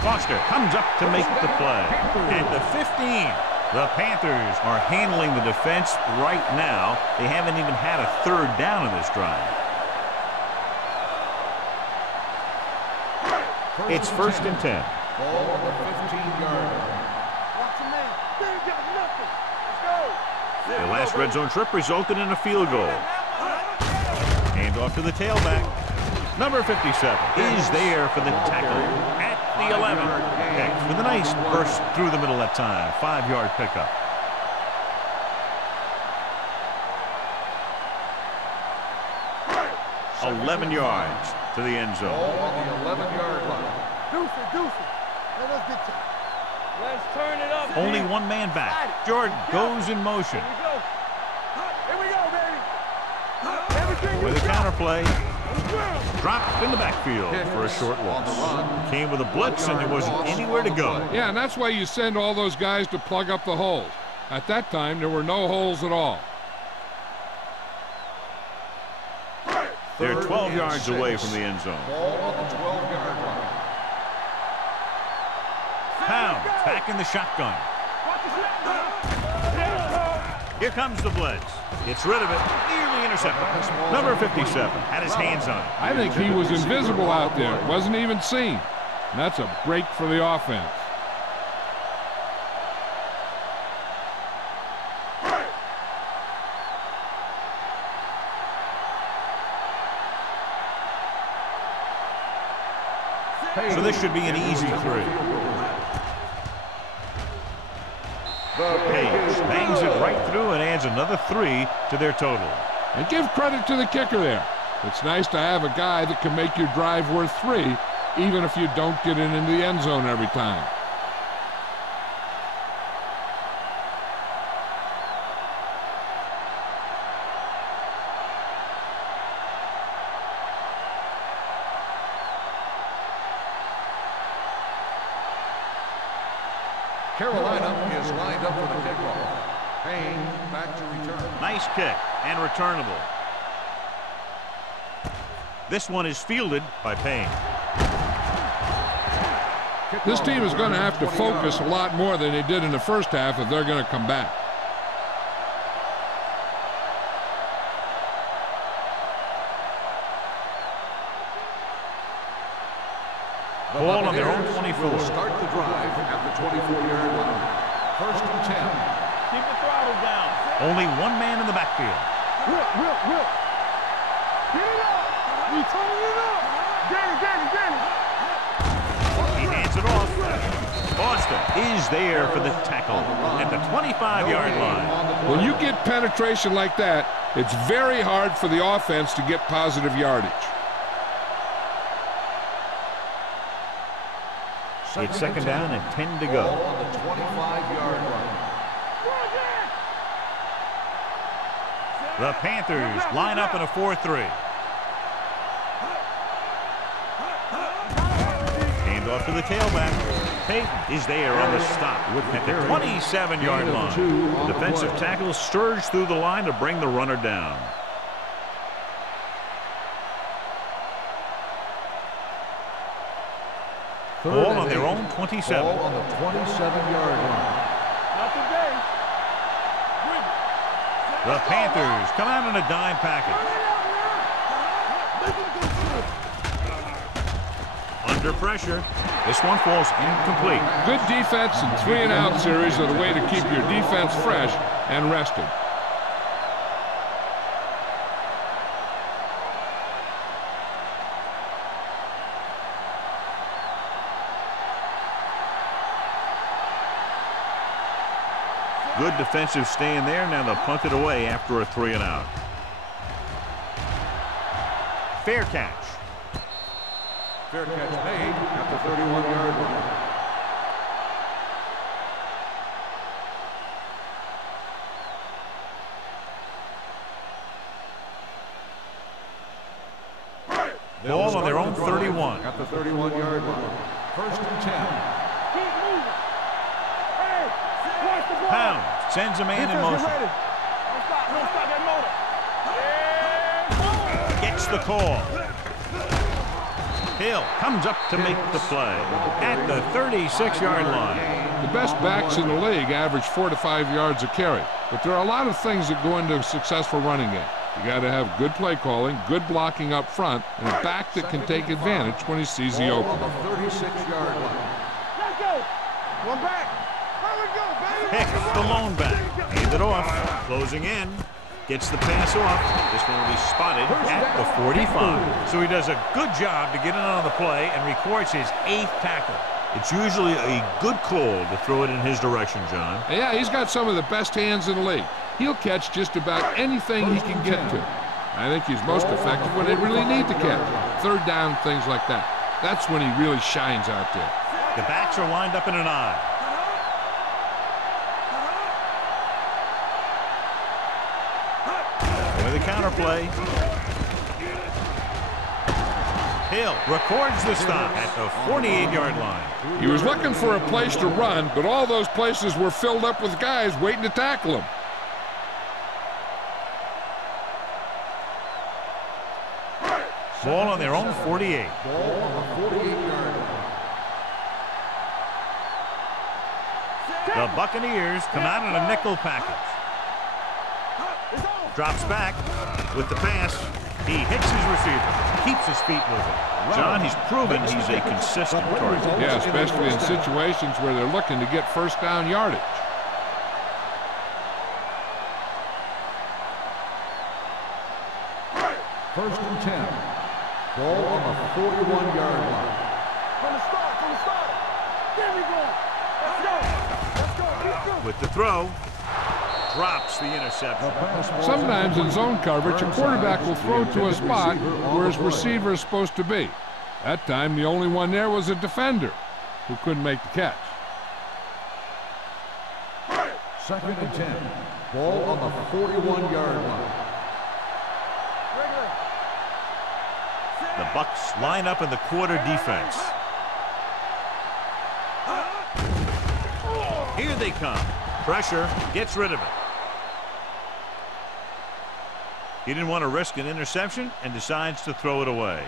Foster comes up to make the play. At the 15, The Panthers are handling the defense right now. They haven't even had a third down in this drive. It's 1st and 10. Ball on the 15-yard line. Watch your man. They ain't got nothing. Let's go. The last red zone trip resulted in a field goal. Hand off to the tailback. Number 57 is there for the tackle at the 11. Heck, with a nice burst through the middle that time. 5-yard pickup. Second 11 yards to the end zone. Ball on the 11-yard line. Deuce. Let us get to. Let's turn it up. Only one man back. Jordan goes in motion. Here we go, baby. Everything With you a got. counterplay. Dropped in the backfield for a short loss. Came with a blitz and there wasn't anywhere to go. Yeah, and that's why you send all those guys to plug up the holes. At that time, there were no holes at all. They're 12 yards 6. away from the end zone. Ball on the 12-yard line. Pound back in the shotgun. Here comes the blitz. Gets rid of it. Nearly intercepted. Number 57 had his hands on it. I think he was invisible out there. Wasn't even seen. And that's a break for the offense. So this should be an easy 3. Page bangs it right through and adds another 3 to their total. And give credit to the kicker there. It's nice to have a guy that can make your drive worth 3, even if you don't get it into the end zone every time. Carolina is lined up for the kickoff. Payne back to return. Nice kick and returnable. This one is fielded by Payne. This team is going to have to focus a lot more than they did in the first half if they're going to come back. Ball on their own 24. Will start the drive at the 24-yard line. 1st and 10. Keep the throttle down. Only one man in the backfield. Will. Get it up. We turning it up. Danny. He hands it off. Boston is there for the tackle at the 25-yard line. When you get penetration like that, it's very hard for the offense to get positive yardage. It's 2nd down and 10 to go. Ball on the 25-yard line. The Panthers line up in a 4-3. Hand off to the tailback. Payton is there on the stop at the 27-yard line. Defensive tackle surged through the line to bring the runner down. Ball on their own 27. Ball on the 27-yard line. Not today. The Panthers come out in a dime package. Under pressure. This one falls incomplete. Good defense and 3-and-out series are the way to keep your defense fresh and rested. Good defensive stand there. Now they'll punt it away after a 3-and-out. Fair catch. Fair catch made at the 31-yard line. Ball on their own 31. At the 31-yard line. 1st and 10. Keep moving. Hey, watch the ball. Pound sends a man in Defense, motion. get ready. Don't stop that motor. And boom. Gets the call. Hill comes up to make the play at the 36-yard line. The best backs in the league average 4 to 5 yards a carry, but there are a lot of things that go into a successful running game. You got to have good play calling, good blocking up front, and a back that can take advantage when he sees the opening. On the 36-yard line. Let's go. One back. Here we go, baby. Pick the lone back. Hand it off. Closing in. Gets the pass off. This one will be spotted at the 45. So he does a good job to get in on the play and records his 8th tackle. It's usually a good call to throw it in his direction, John. Yeah, he's got some of the best hands in the league. He'll catch just about anything he can get to. I think he's most effective when they really need to catch. Third down, things like that. That's when he really shines out there. The backs are lined up in an I. With the counterplay. Hill records the stop at the 48-yard line. He was looking for a place to run, but all those places were filled up with guys waiting to tackle him. Ball on their own 48. Ball on the 48-yard line. The Buccaneers come out in a nickel package. Drops back with the pass. He hits his receiver. Keeps his feet moving. John, he's proven he's a consistent target. Yeah, especially in situations where they're looking to get first down yardage. First and 10. Ball on the 41-yard line. From the start. There we go. Let's go. Let's go. With the throw, drops the interception. Sometimes in zone coverage, a quarterback will throw to a spot where his receiver is supposed to be. That time, the only one there was a defender who couldn't make the catch. Second and 10. Ball on the 41-yard line. The Bucks line up in the quarter defense. Here they come. Pressure gets rid of it. He didn't want to risk an interception and decides to throw it away.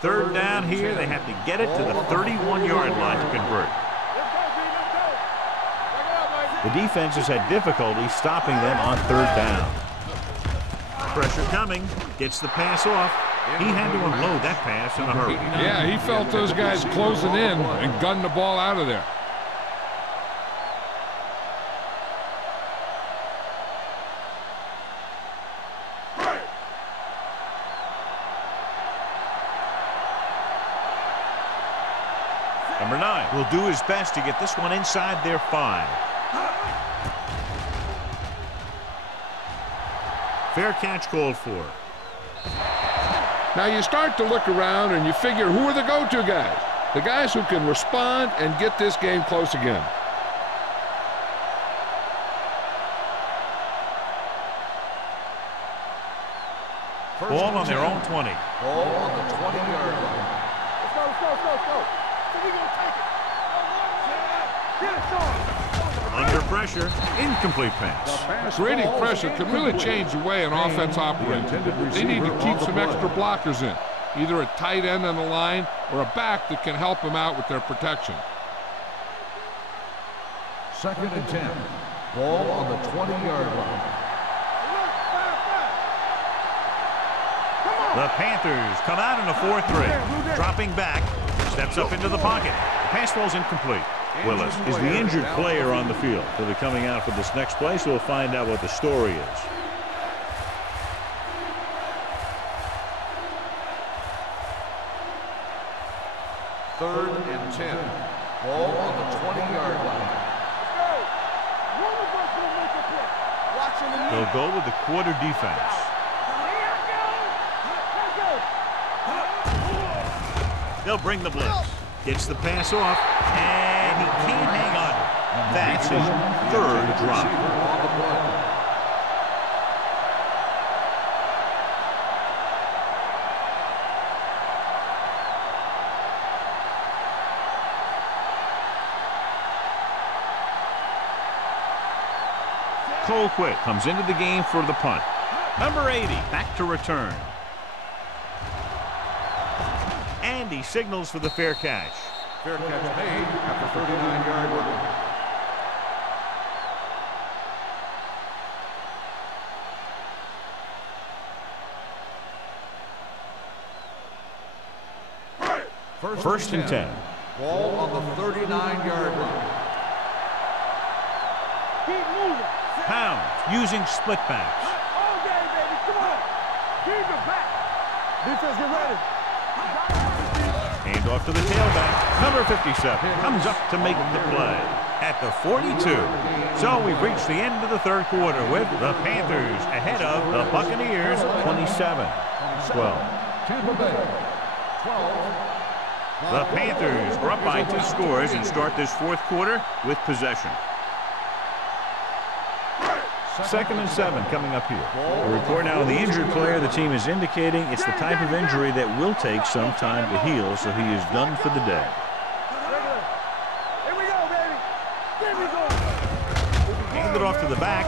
Third down here. They have to get it to the 31-yard line to convert. The defense has had difficulty stopping them on third down. Pressure coming. Gets the pass off. He had to unload that pass in a hurry. Yeah, he felt those guys closing in and gunned the ball out of there. Number 9 will do his best to get this one inside their 5. Fair catch called for. Now you start to look around and you figure, who are the go-to guys? The guys who can respond and get this game close again. Ball on their own 20. Ball on the 20-yard line. Let's go. So we gonna take it. Get it, Sean. Under pressure, incomplete pass. Creating pressure can really change the way an offense operates. They need to keep some extra blockers in, either a tight end on the line or a back that can help them out with their protection. Second and 10. Ball on the 20-yard line. The Panthers come out in a 4-3. Dropping back, steps up into the pocket. The pass falls incomplete. Willis is the injured player on the field. He'll be coming out for this next play, so we'll find out what the story is. Third and 10. Ball on the 20-yard line. They'll go with the quarter defense. They'll bring the blitz. Gets the pass off, and he can't hang on. That's his third drop. Colquitt comes into the game for the punt. Number 80 back to return. And he signals for the fair catch. Fair catch made at the 39-yard line. First and 10. Ball on the 39-yard line. Keep moving. Pound using split backs. All day, baby. Come on. Keep it back. Defense, get ready. Hand off to the tailback. Number 57 comes up to make the play at the 42. So we've reached the end of the third quarter with the Panthers ahead of the Buccaneers 27-12. Tampa Bay 12. The Panthers are up by 2 scores and start this fourth quarter with possession. 2nd and 7 coming up here. A report now on the injured player. The team is indicating it's the type of injury that will take some time to heal, so he is done for the day. Here we go, baby. Here we go. Hand it off to the back.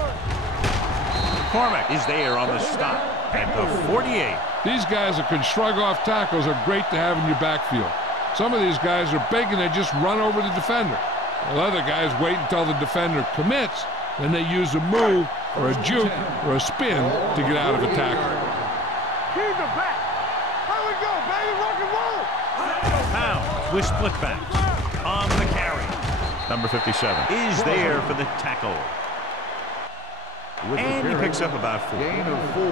McCormick is there on the stop at the 48. These guys that can shrug off tackles are great to have in your backfield. Some of these guys are big and they just run over the defender. While other guys wait until the defender commits, then they use a move or a juke or a spin to get out of a tackle. Keep it back. Here we go, baby. Rock and roll. Pound with split backs on the carry. Number 57 is there for the tackle. And he picks up about 4. Gain of 4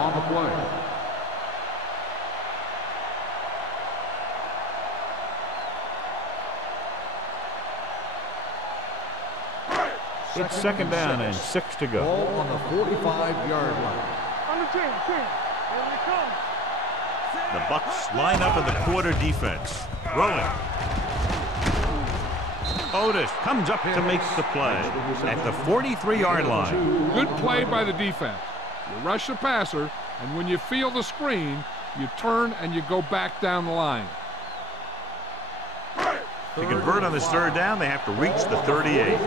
on the play. It's 2nd down and 6 to go. Ball on the 45-yard line. On the 10. Here we come. The Bucs line up in the quarter defense. Rolling. Otis comes up to make the play at the 43-yard line. Good play by the defense. You rush the passer, and when you feel the screen, you turn and you go back down the line. To convert on this 3rd down, they have to reach the 38.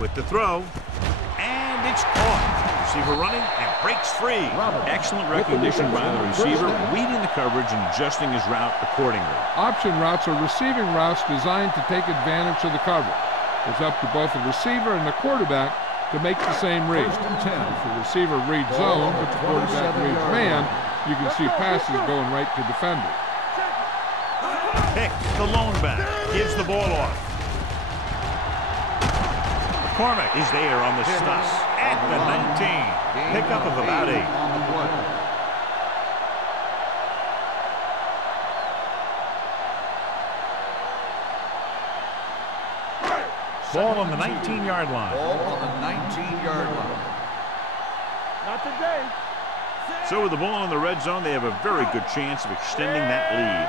With the throw, and it's caught. Receiver running and breaks free. Excellent recognition by the receiver, reading the coverage and adjusting his route accordingly. Option routes are receiving routes designed to take advantage of the coverage. It's up to both the receiver and the quarterback to make the same read. If the receiver reads zone, but the quarterback reads man, you can see passes going right to defenders. Hicks, the lone back, gives the ball off. McCormick is there on the stop at the 19. Pickup of about 8. Ball on the 19-yard line. Ball on the 19-yard line. Not today. So with the ball in the red zone, they have a very good chance of extending that lead.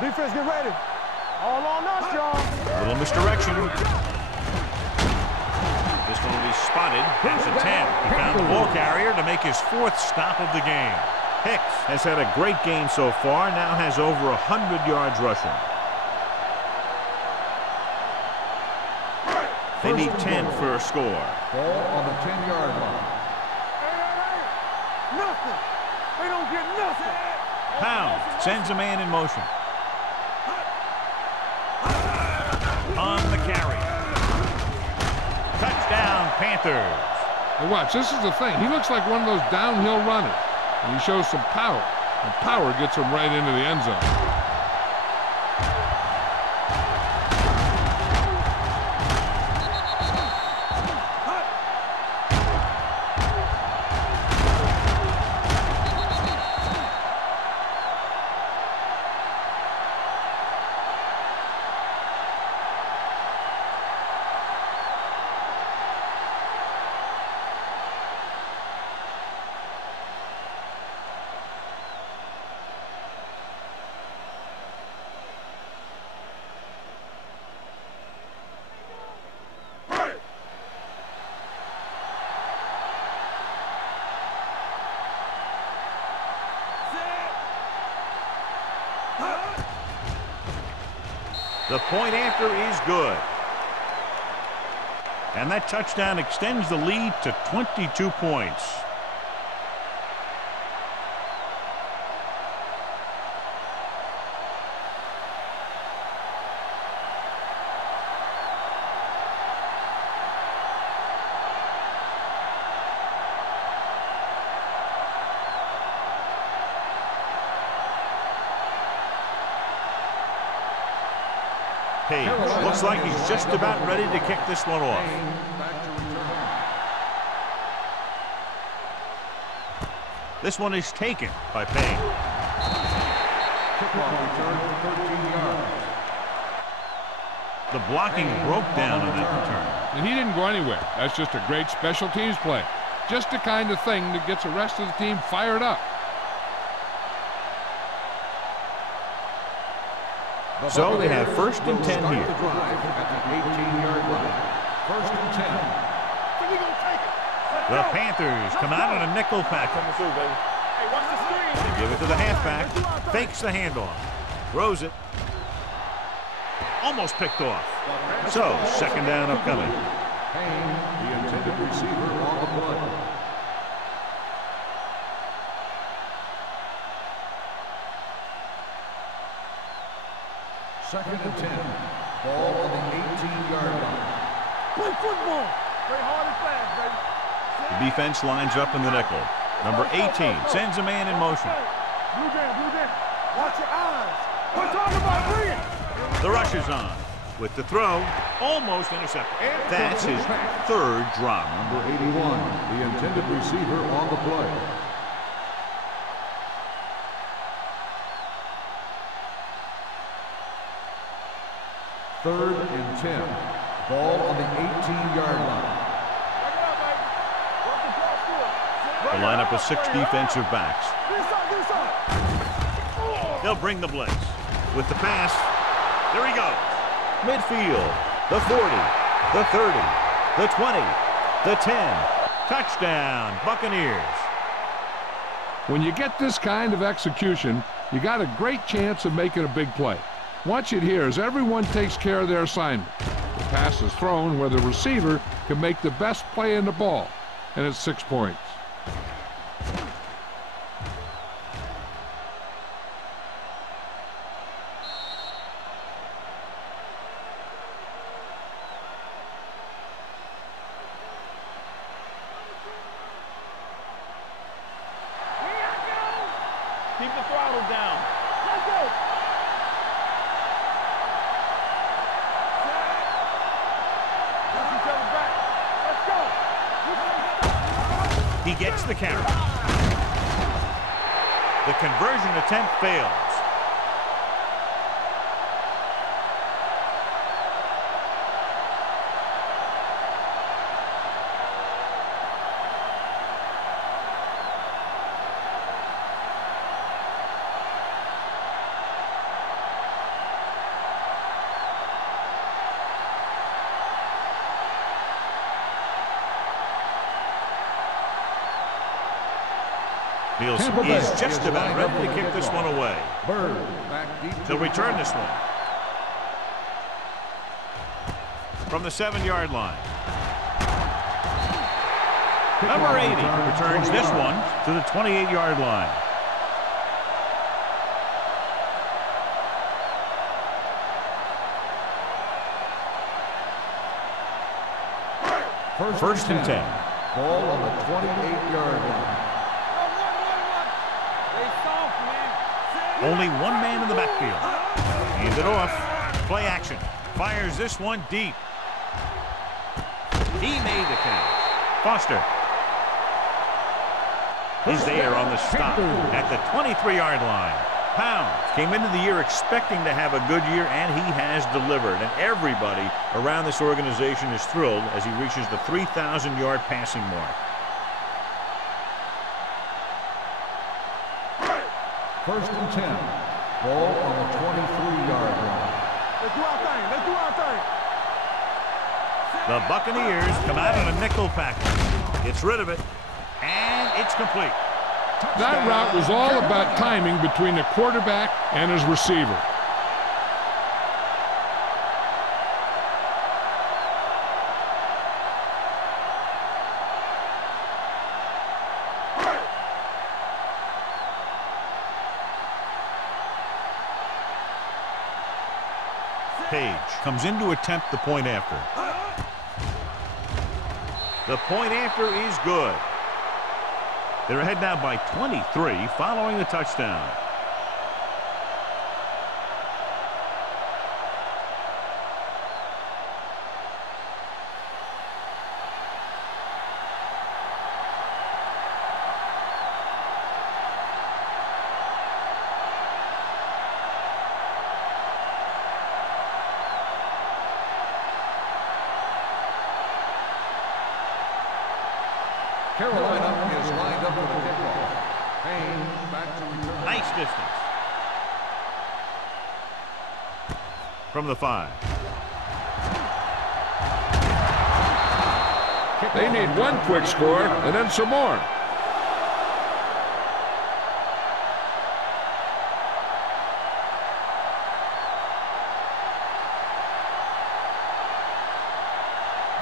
Defense, get ready. All on us, y'all. Little misdirection. This one will be spotted at the 10. He found the ball carrier to make his 4th stop of the game. Hicks has had a great game so far, now has over 100 yards rushing. They need 10 for a score. Ball on the 10-yard line. Nothing. They don't get nothing. Pound sends a man in motion. On the carry. Touchdown, Panthers. Now watch, this is the thing. He looks like one of those downhill runners. And he shows some power. And power gets him right into the end zone. The point after is good. And that touchdown extends the lead to 22 points. Page looks like he's just about ready to kick this one off. This one is taken by Payne. Kickoff return for 13 yards. The blocking broke down on that return. And he didn't go anywhere. That's just a great special teams play. Just the kind of thing that gets the rest of the team fired up. So they have 1st and 10 here. The drive at the 18-yard line. 1st and 10. The Panthers come out on a nickel package. They give it to the halfback. Fakes the handoff. Throws it. Almost picked off. So, 2nd down upcoming. Payne, the intended receiver on the play. Second and 10. Ball on the 18-yard line. Play football. Play hard and fast, baby. The defense lines up in the nickel. Number 18 sends a man in motion. Blue down, blue down. Watch your eyes. We're talking about bringing. The rush is on. With the throw, almost intercepted. That's his 3rd drop. Number 81, the intended receiver on the play. Third and 10. Ball on the 18-yard line. The lineup of 6 defensive backs. They'll bring the blitz. With the pass, there he goes. Midfield, the 40, the 30, the 20, the 10. Touchdown, Buccaneers. When you get this kind of execution, you got a great chance of making a big play. Watch it here as everyone takes care of their assignment. The pass is thrown where the receiver can make the best play in the ball, and it's 6 points. Keep the throttle down. Let's go. He gets the carry. The conversion attempt fails. Nielsen is just about ready to kick this one away. Bird back deep. They'll return this one. From the 7-yard line. Number 80 returns this one to the 28-yard line. First and 10. Ball on the 28-yard line. Only one man in the backfield. Hands it off. Play action. Fires this one deep. He made the catch. Foster is there on the stop at the 23-yard line. Pounds came into the year expecting to have a good year, and he has delivered. And everybody around this organization is thrilled as he reaches the 3,000-yard passing mark. First and 10. Ball on the 23-yard line. Let's do our thing. Let's do our thing. The Buccaneers come out in a nickel package. Gets rid of it, and it's complete. That route was all about timing between the quarterback and his receiver. Page comes in to attempt the point after. The point after is good. They're ahead now by 23 following the touchdown. Carolina is lined up for the kickoff. Payne back to return. Nice distance. From the 5. They need one quick score and then some more.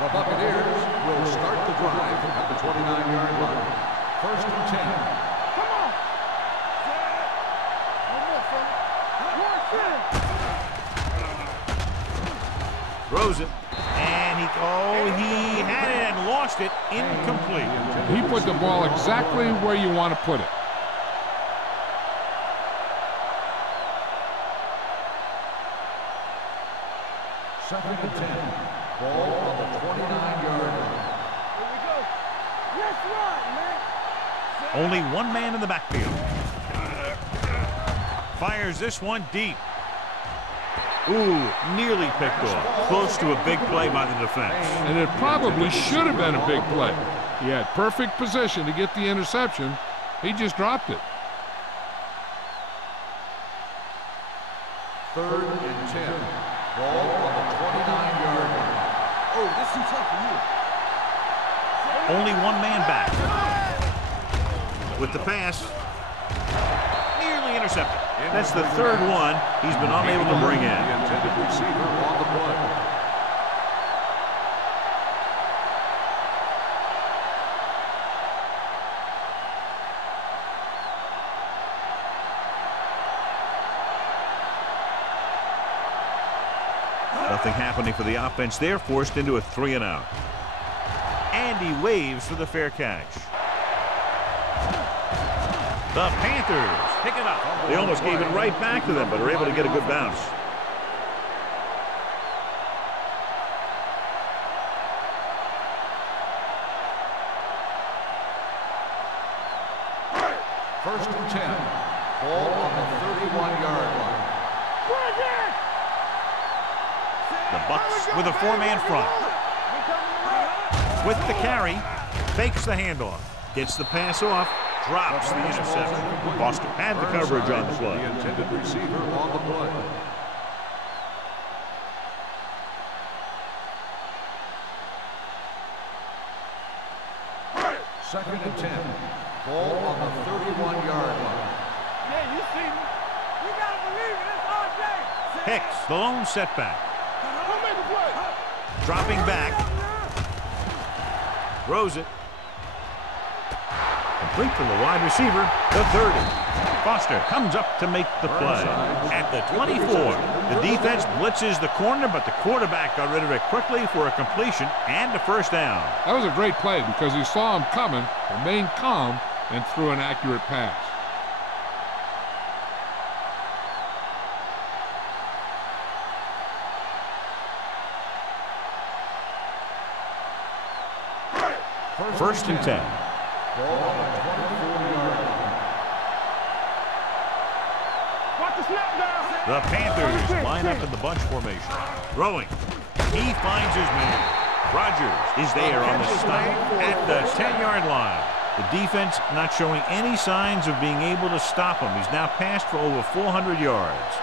The Buccaneers will start the drive at the 29-yard line. First and 10. Come on. Throws it. And he had it and lost it. Incomplete. He put the ball exactly where you want to put it. Second and 10. Ball on the 29-yard line. Here we go. Let's run, man. Only one man in the backfield. Fires this one deep. Ooh, nearly picked off. Close to a big play by the defense. And it probably should have been a big play. He had perfect position to get the interception. He just dropped it. Third and 10. Ball on the 29-yard line. Oh, this is too tough for you. Only one man back. With the pass. Nearly intercepted. That's the third one he's been unable to bring in. The intended receiver on the play. Nothing happening for the offense there, forced into a 3-and-out. And he waves for the fair catch. The Panthers pick it up. They almost gave it right back to them, but are able to get a good bounce. First and 10. Ball on the 31-yard line. The Bucks with a 4-man front. With the carry, fakes the handoff, gets the pass off, drops the interception. Boston had the coverage on the play. The intended receiver on the play. Second and 10. Ball on the 31-yard line. Yeah, you see me. You gotta believe it. It's all day. Hicks, the lone setback. Come make a play. Dropping back. Throws it. Complete from the wide receiver, the 30. Foster comes up to make the play. At the 24, the defense blitzes the corner, but the quarterback got rid of it quickly for a completion and a first down. That was a great play because he saw him coming, remained calm, and threw an accurate pass. First and 10. Ball on the 24-yard line. Watch the snap down. The Panthers line up in the bunch formation. Throwing. He finds his man. Rogers is there on the stop at the 10-yard line. The defense not showing any signs of being able to stop him. He's now passed for over 400 yards.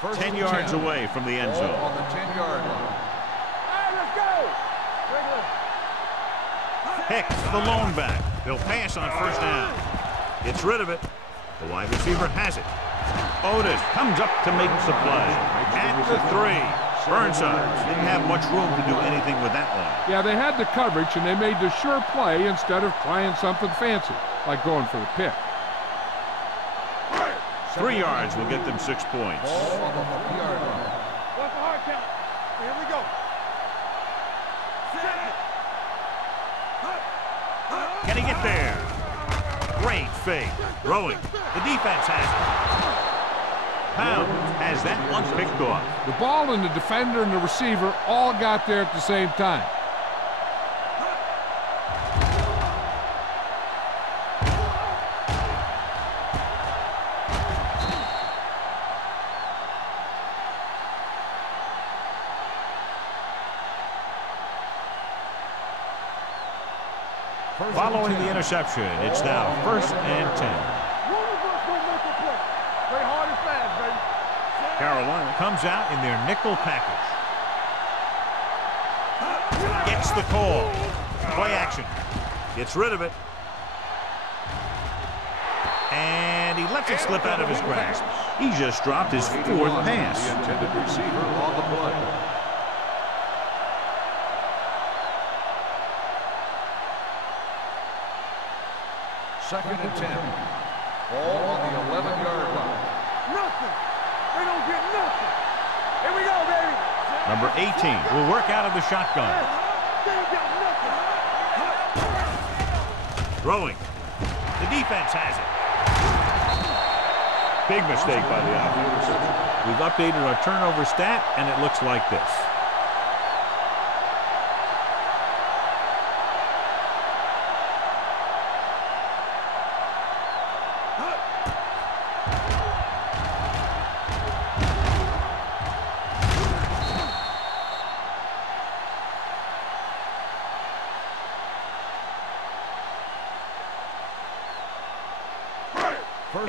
First 10 and yards 10. away from the end Ball zone. on the 10-yard line. All right, let's go. Hicks, the lone back. They'll pass on first down. Gets rid of it. The wide receiver has it. Otis comes up to make the play. At the 3. Burnside didn't have much room to do anything with that one. Yeah, they had the coverage, and they made the sure play instead of trying something fancy, like going for the pick. 3 yards will get them 6 points. Ball on the 3-yard line. What's the hard count? Here we go. Can he get there? Great fake. Throwing. The defense has it. Pound has that one picked off. The ball and the defender and the receiver all got there at the same time. Following the interception, it's now 1st and 10. Play hard and fast, baby. Carolina comes out in their nickel package. Gets the call. Play action. Gets rid of it. And he lets it slip out of his grasp. He just dropped his 4th pass. The intended receiver on the play. Second and 10. Ball on the 11-yard line. Nothing. They don't get nothing. Here we go, baby. Number 18 will work out of the shotgun. They ain't got nothing. Throwing. The defense has it. Big mistake by the offense. We've updated our turnover stat, and it looks like this.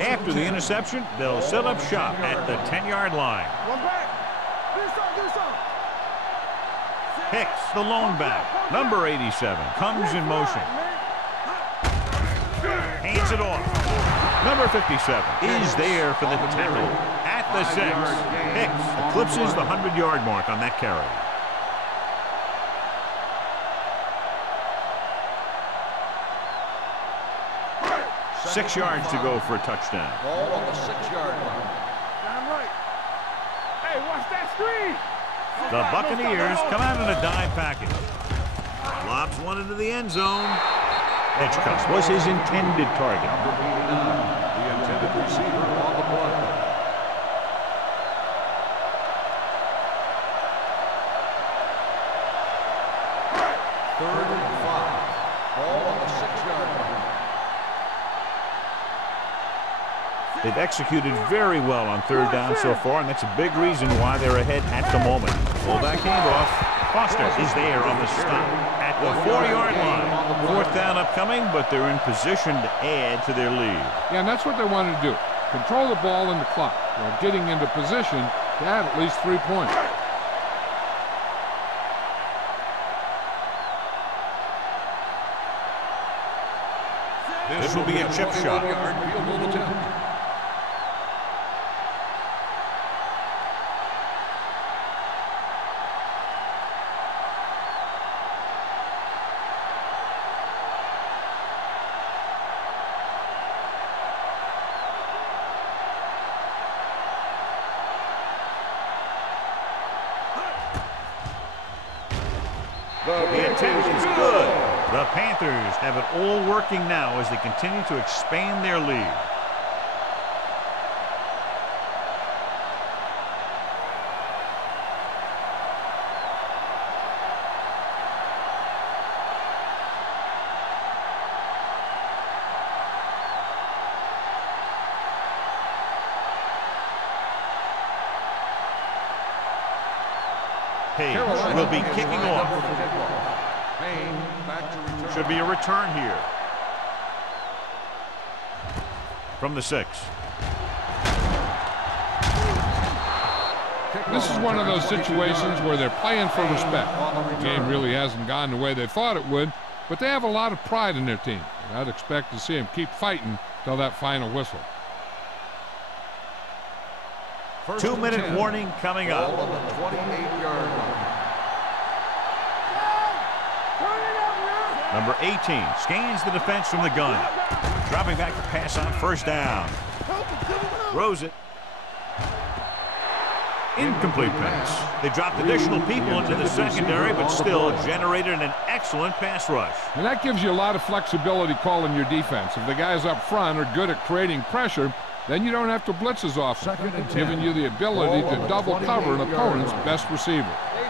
After the interception, they'll set up shop at the 10-yard line. One back. Do something. Hicks, the lone back, number 87, comes in motion. Hands it off. Number 57 is there for the tackle at the 6. Hicks eclipses the 100-yard mark on that carry. Six yards to go for a touchdown. Ball on the 6-yard line. I'm right. Hey, watch that screen. The Buccaneers come out in a dime package. Lobs one into the end zone. Hitchcock was his intended target. Number 89, the intended receiver on the play. Third and 5. Ball on the 6-yard line. They've executed very well on 3rd down so far, and that's a big reason why they're ahead at the moment. Fullback handoff. Foster is there on the stop at the 4-yard line. 4th down upcoming, but they're in position to add to their lead. Yeah, and that's what they wanted to do. Control the ball and the clock while getting into position to add at least 3 points. This will be a chip shot. Field goal attempt. The attempt is good. The Panthers have it all working now as they continue to expand their lead. Page will be kicking off. Should be a return here. From the 6. This is one of those situations where they're playing for respect. The game really hasn't gone the way they thought it would, but they have a lot of pride in their team. And I'd expect to see them keep fighting till that final whistle. First 2-minute 10. warning coming up. Ball on the 28-yard line. Number 18 scans the defense from the gun. Dropping back to pass on first down. Throws it. Incomplete pass. They dropped additional people into the secondary, but still generated an excellent pass rush. And that gives you a lot of flexibility calling your defense. If the guys up front are good at creating pressure, then you don't have to blitz as often, Second and 10. giving you the ability to double cover an opponent's best receiver. Here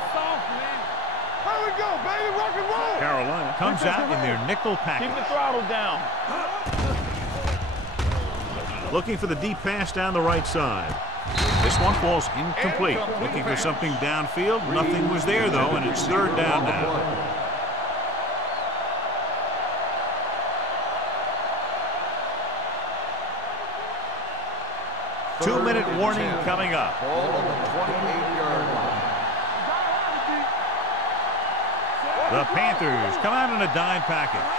we go, baby, rock and roll. Carolina comes out in their nickel package. Keep the throttle down. Looking for the deep pass down the right side. This one falls incomplete. Looking for something downfield. Nothing was there, though, and it's third down now. Two-minute warning coming up. Ball on the 28-yard line. The Panthers come out in a dime package.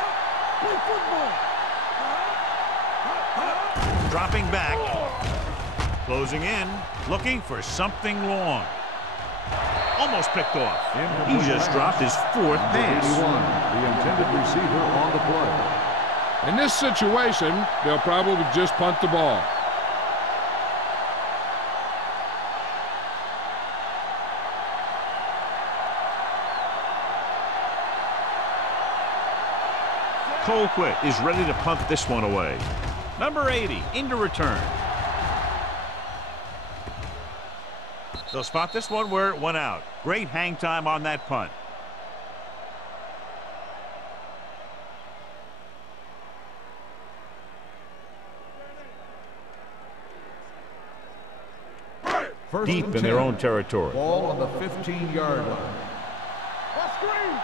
Dropping back. Closing in. Looking for something long. Almost picked off. He just dropped his fourth pass. The intended receiver on the play. In this situation, they'll probably just punt the ball. Colquitt is ready to punt this one away. Number 80 into return. They'll spot this one where it went out. Great hang time on that punt. First Deep and in their 10. own territory. Ball on the 15-yard line. Let's screen.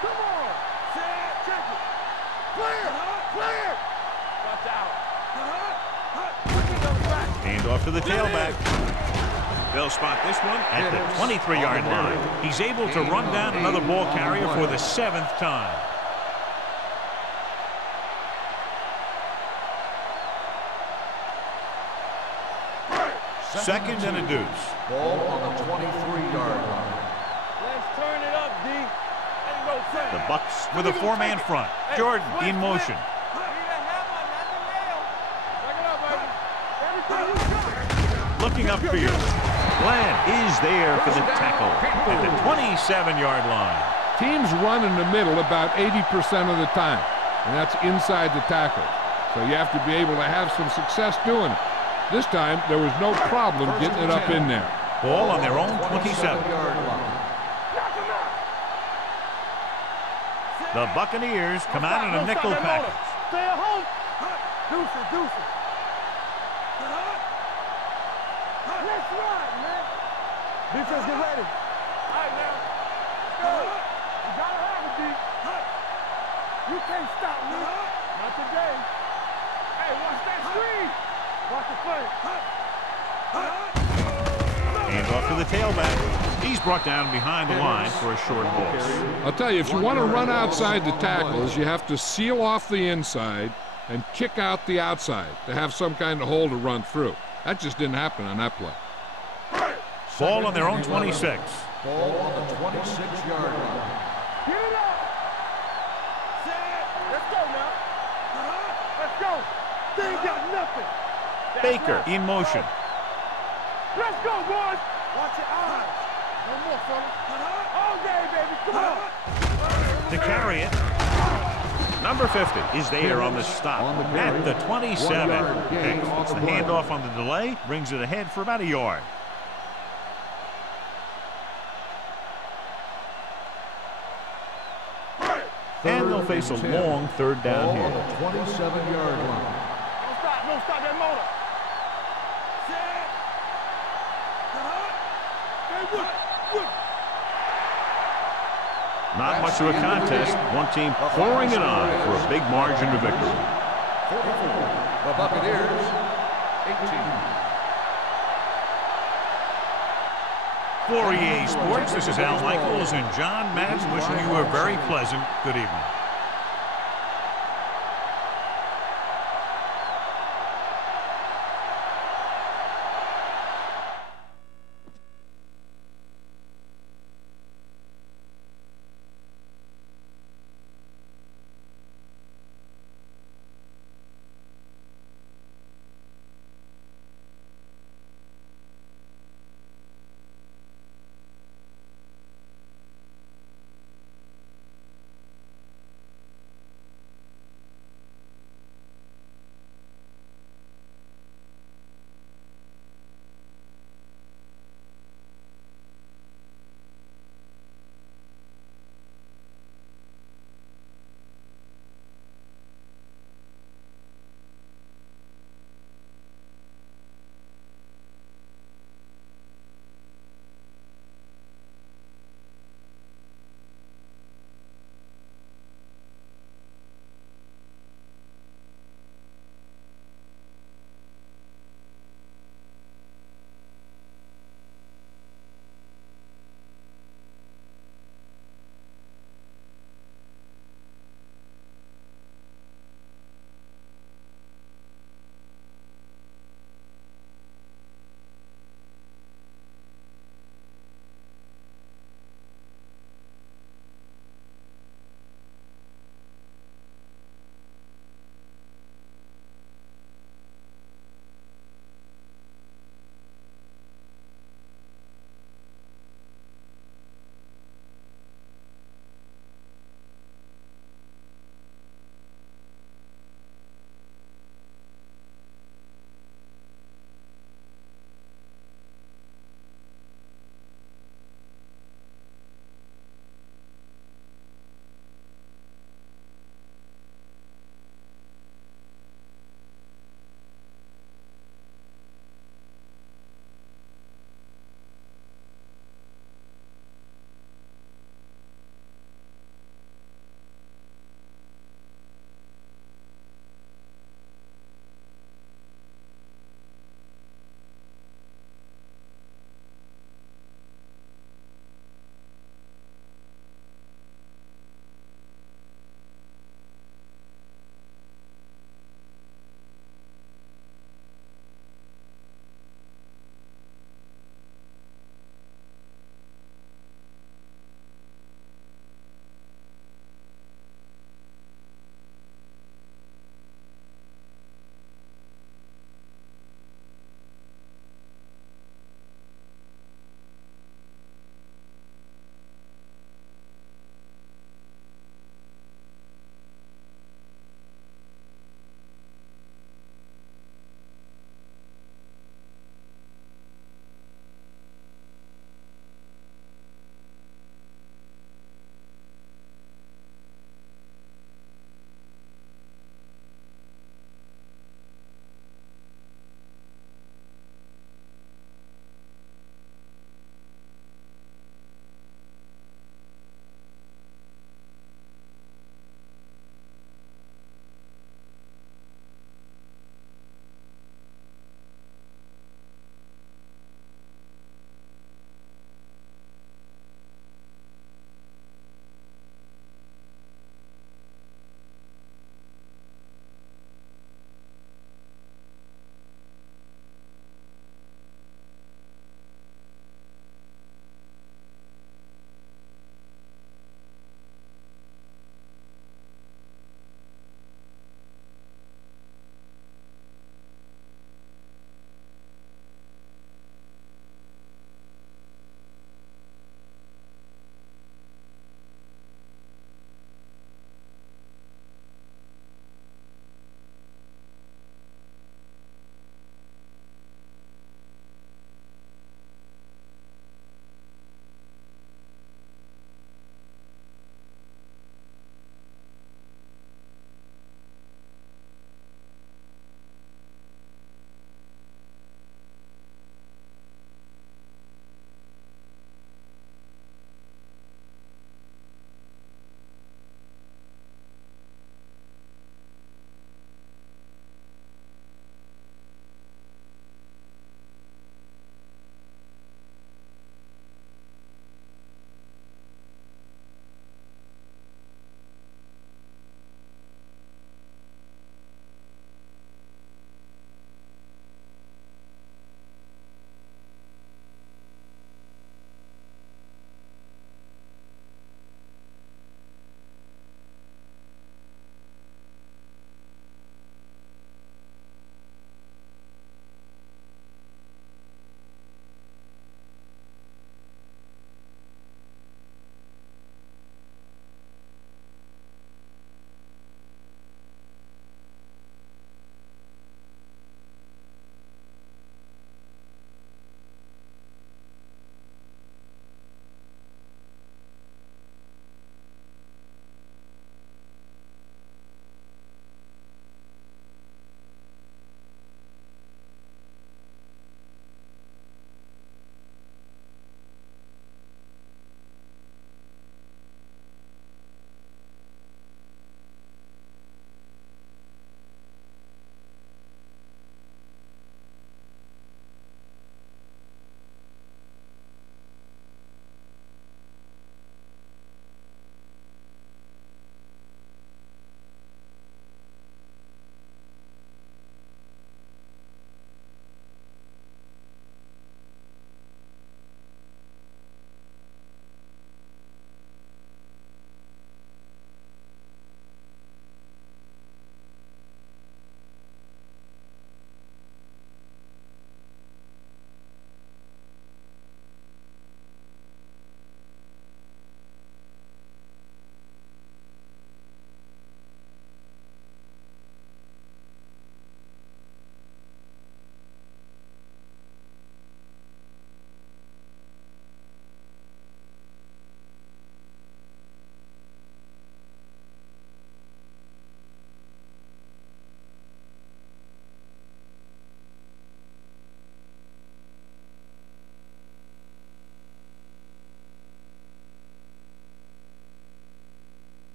Come on. Check it. Clear. Clear. Watch out. Hand off to the tailback. They'll spot this one at the 23-yard line. He's able to run down another ball carrier for the 7th time. Second and a deuce. Ball on the 23-yard line. Let's turn it up, D. Let's go, Sam. The Bucks with a four-man front. Jordan in motion. Looking upfield. Glenn is there for the tackle at the 27-yard line. Teams run in the middle about 80% of the time, and that's inside the tackle. So you have to be able to have some success doing it. This time, there was no problem getting it up in there. Ball on their own 27. The Buccaneers come out in a nickel package. Stay at home. Deuce. Let's ride, man. Defense, get ready. All right, now. Let's go. You gotta have it, D. You can't stop me. Not today. Hey, watch that screen. Watch the play. Hand off to the tailback. He's brought down behind the line for a short loss. I'll tell you, if you want to run outside the tackles, you have to seal off the inside and kick out the outside to have some kind of hole to run through. That just didn't happen on that play. Ball on their own 26. Ball on the 26-yard line. Get it up. Let's go now. Let's go. They ain't got nothing. Baker in motion. Let's go, boys. Watch your eyes. No more, fella. All day, baby. Come on. To carry it. Number 50 is there on the stop at the 27. It's the handoff on the delay. Brings it ahead for about a yard. And they'll face a long third down Ball on here. the 27-yard line. Don't stop that motor. Not much of a contest. One team pouring it on for a big margin of victory. 44. The Buccaneers, 18. For EA Sports, this is Al Michaels and John Madden wishing you a very pleasant good evening.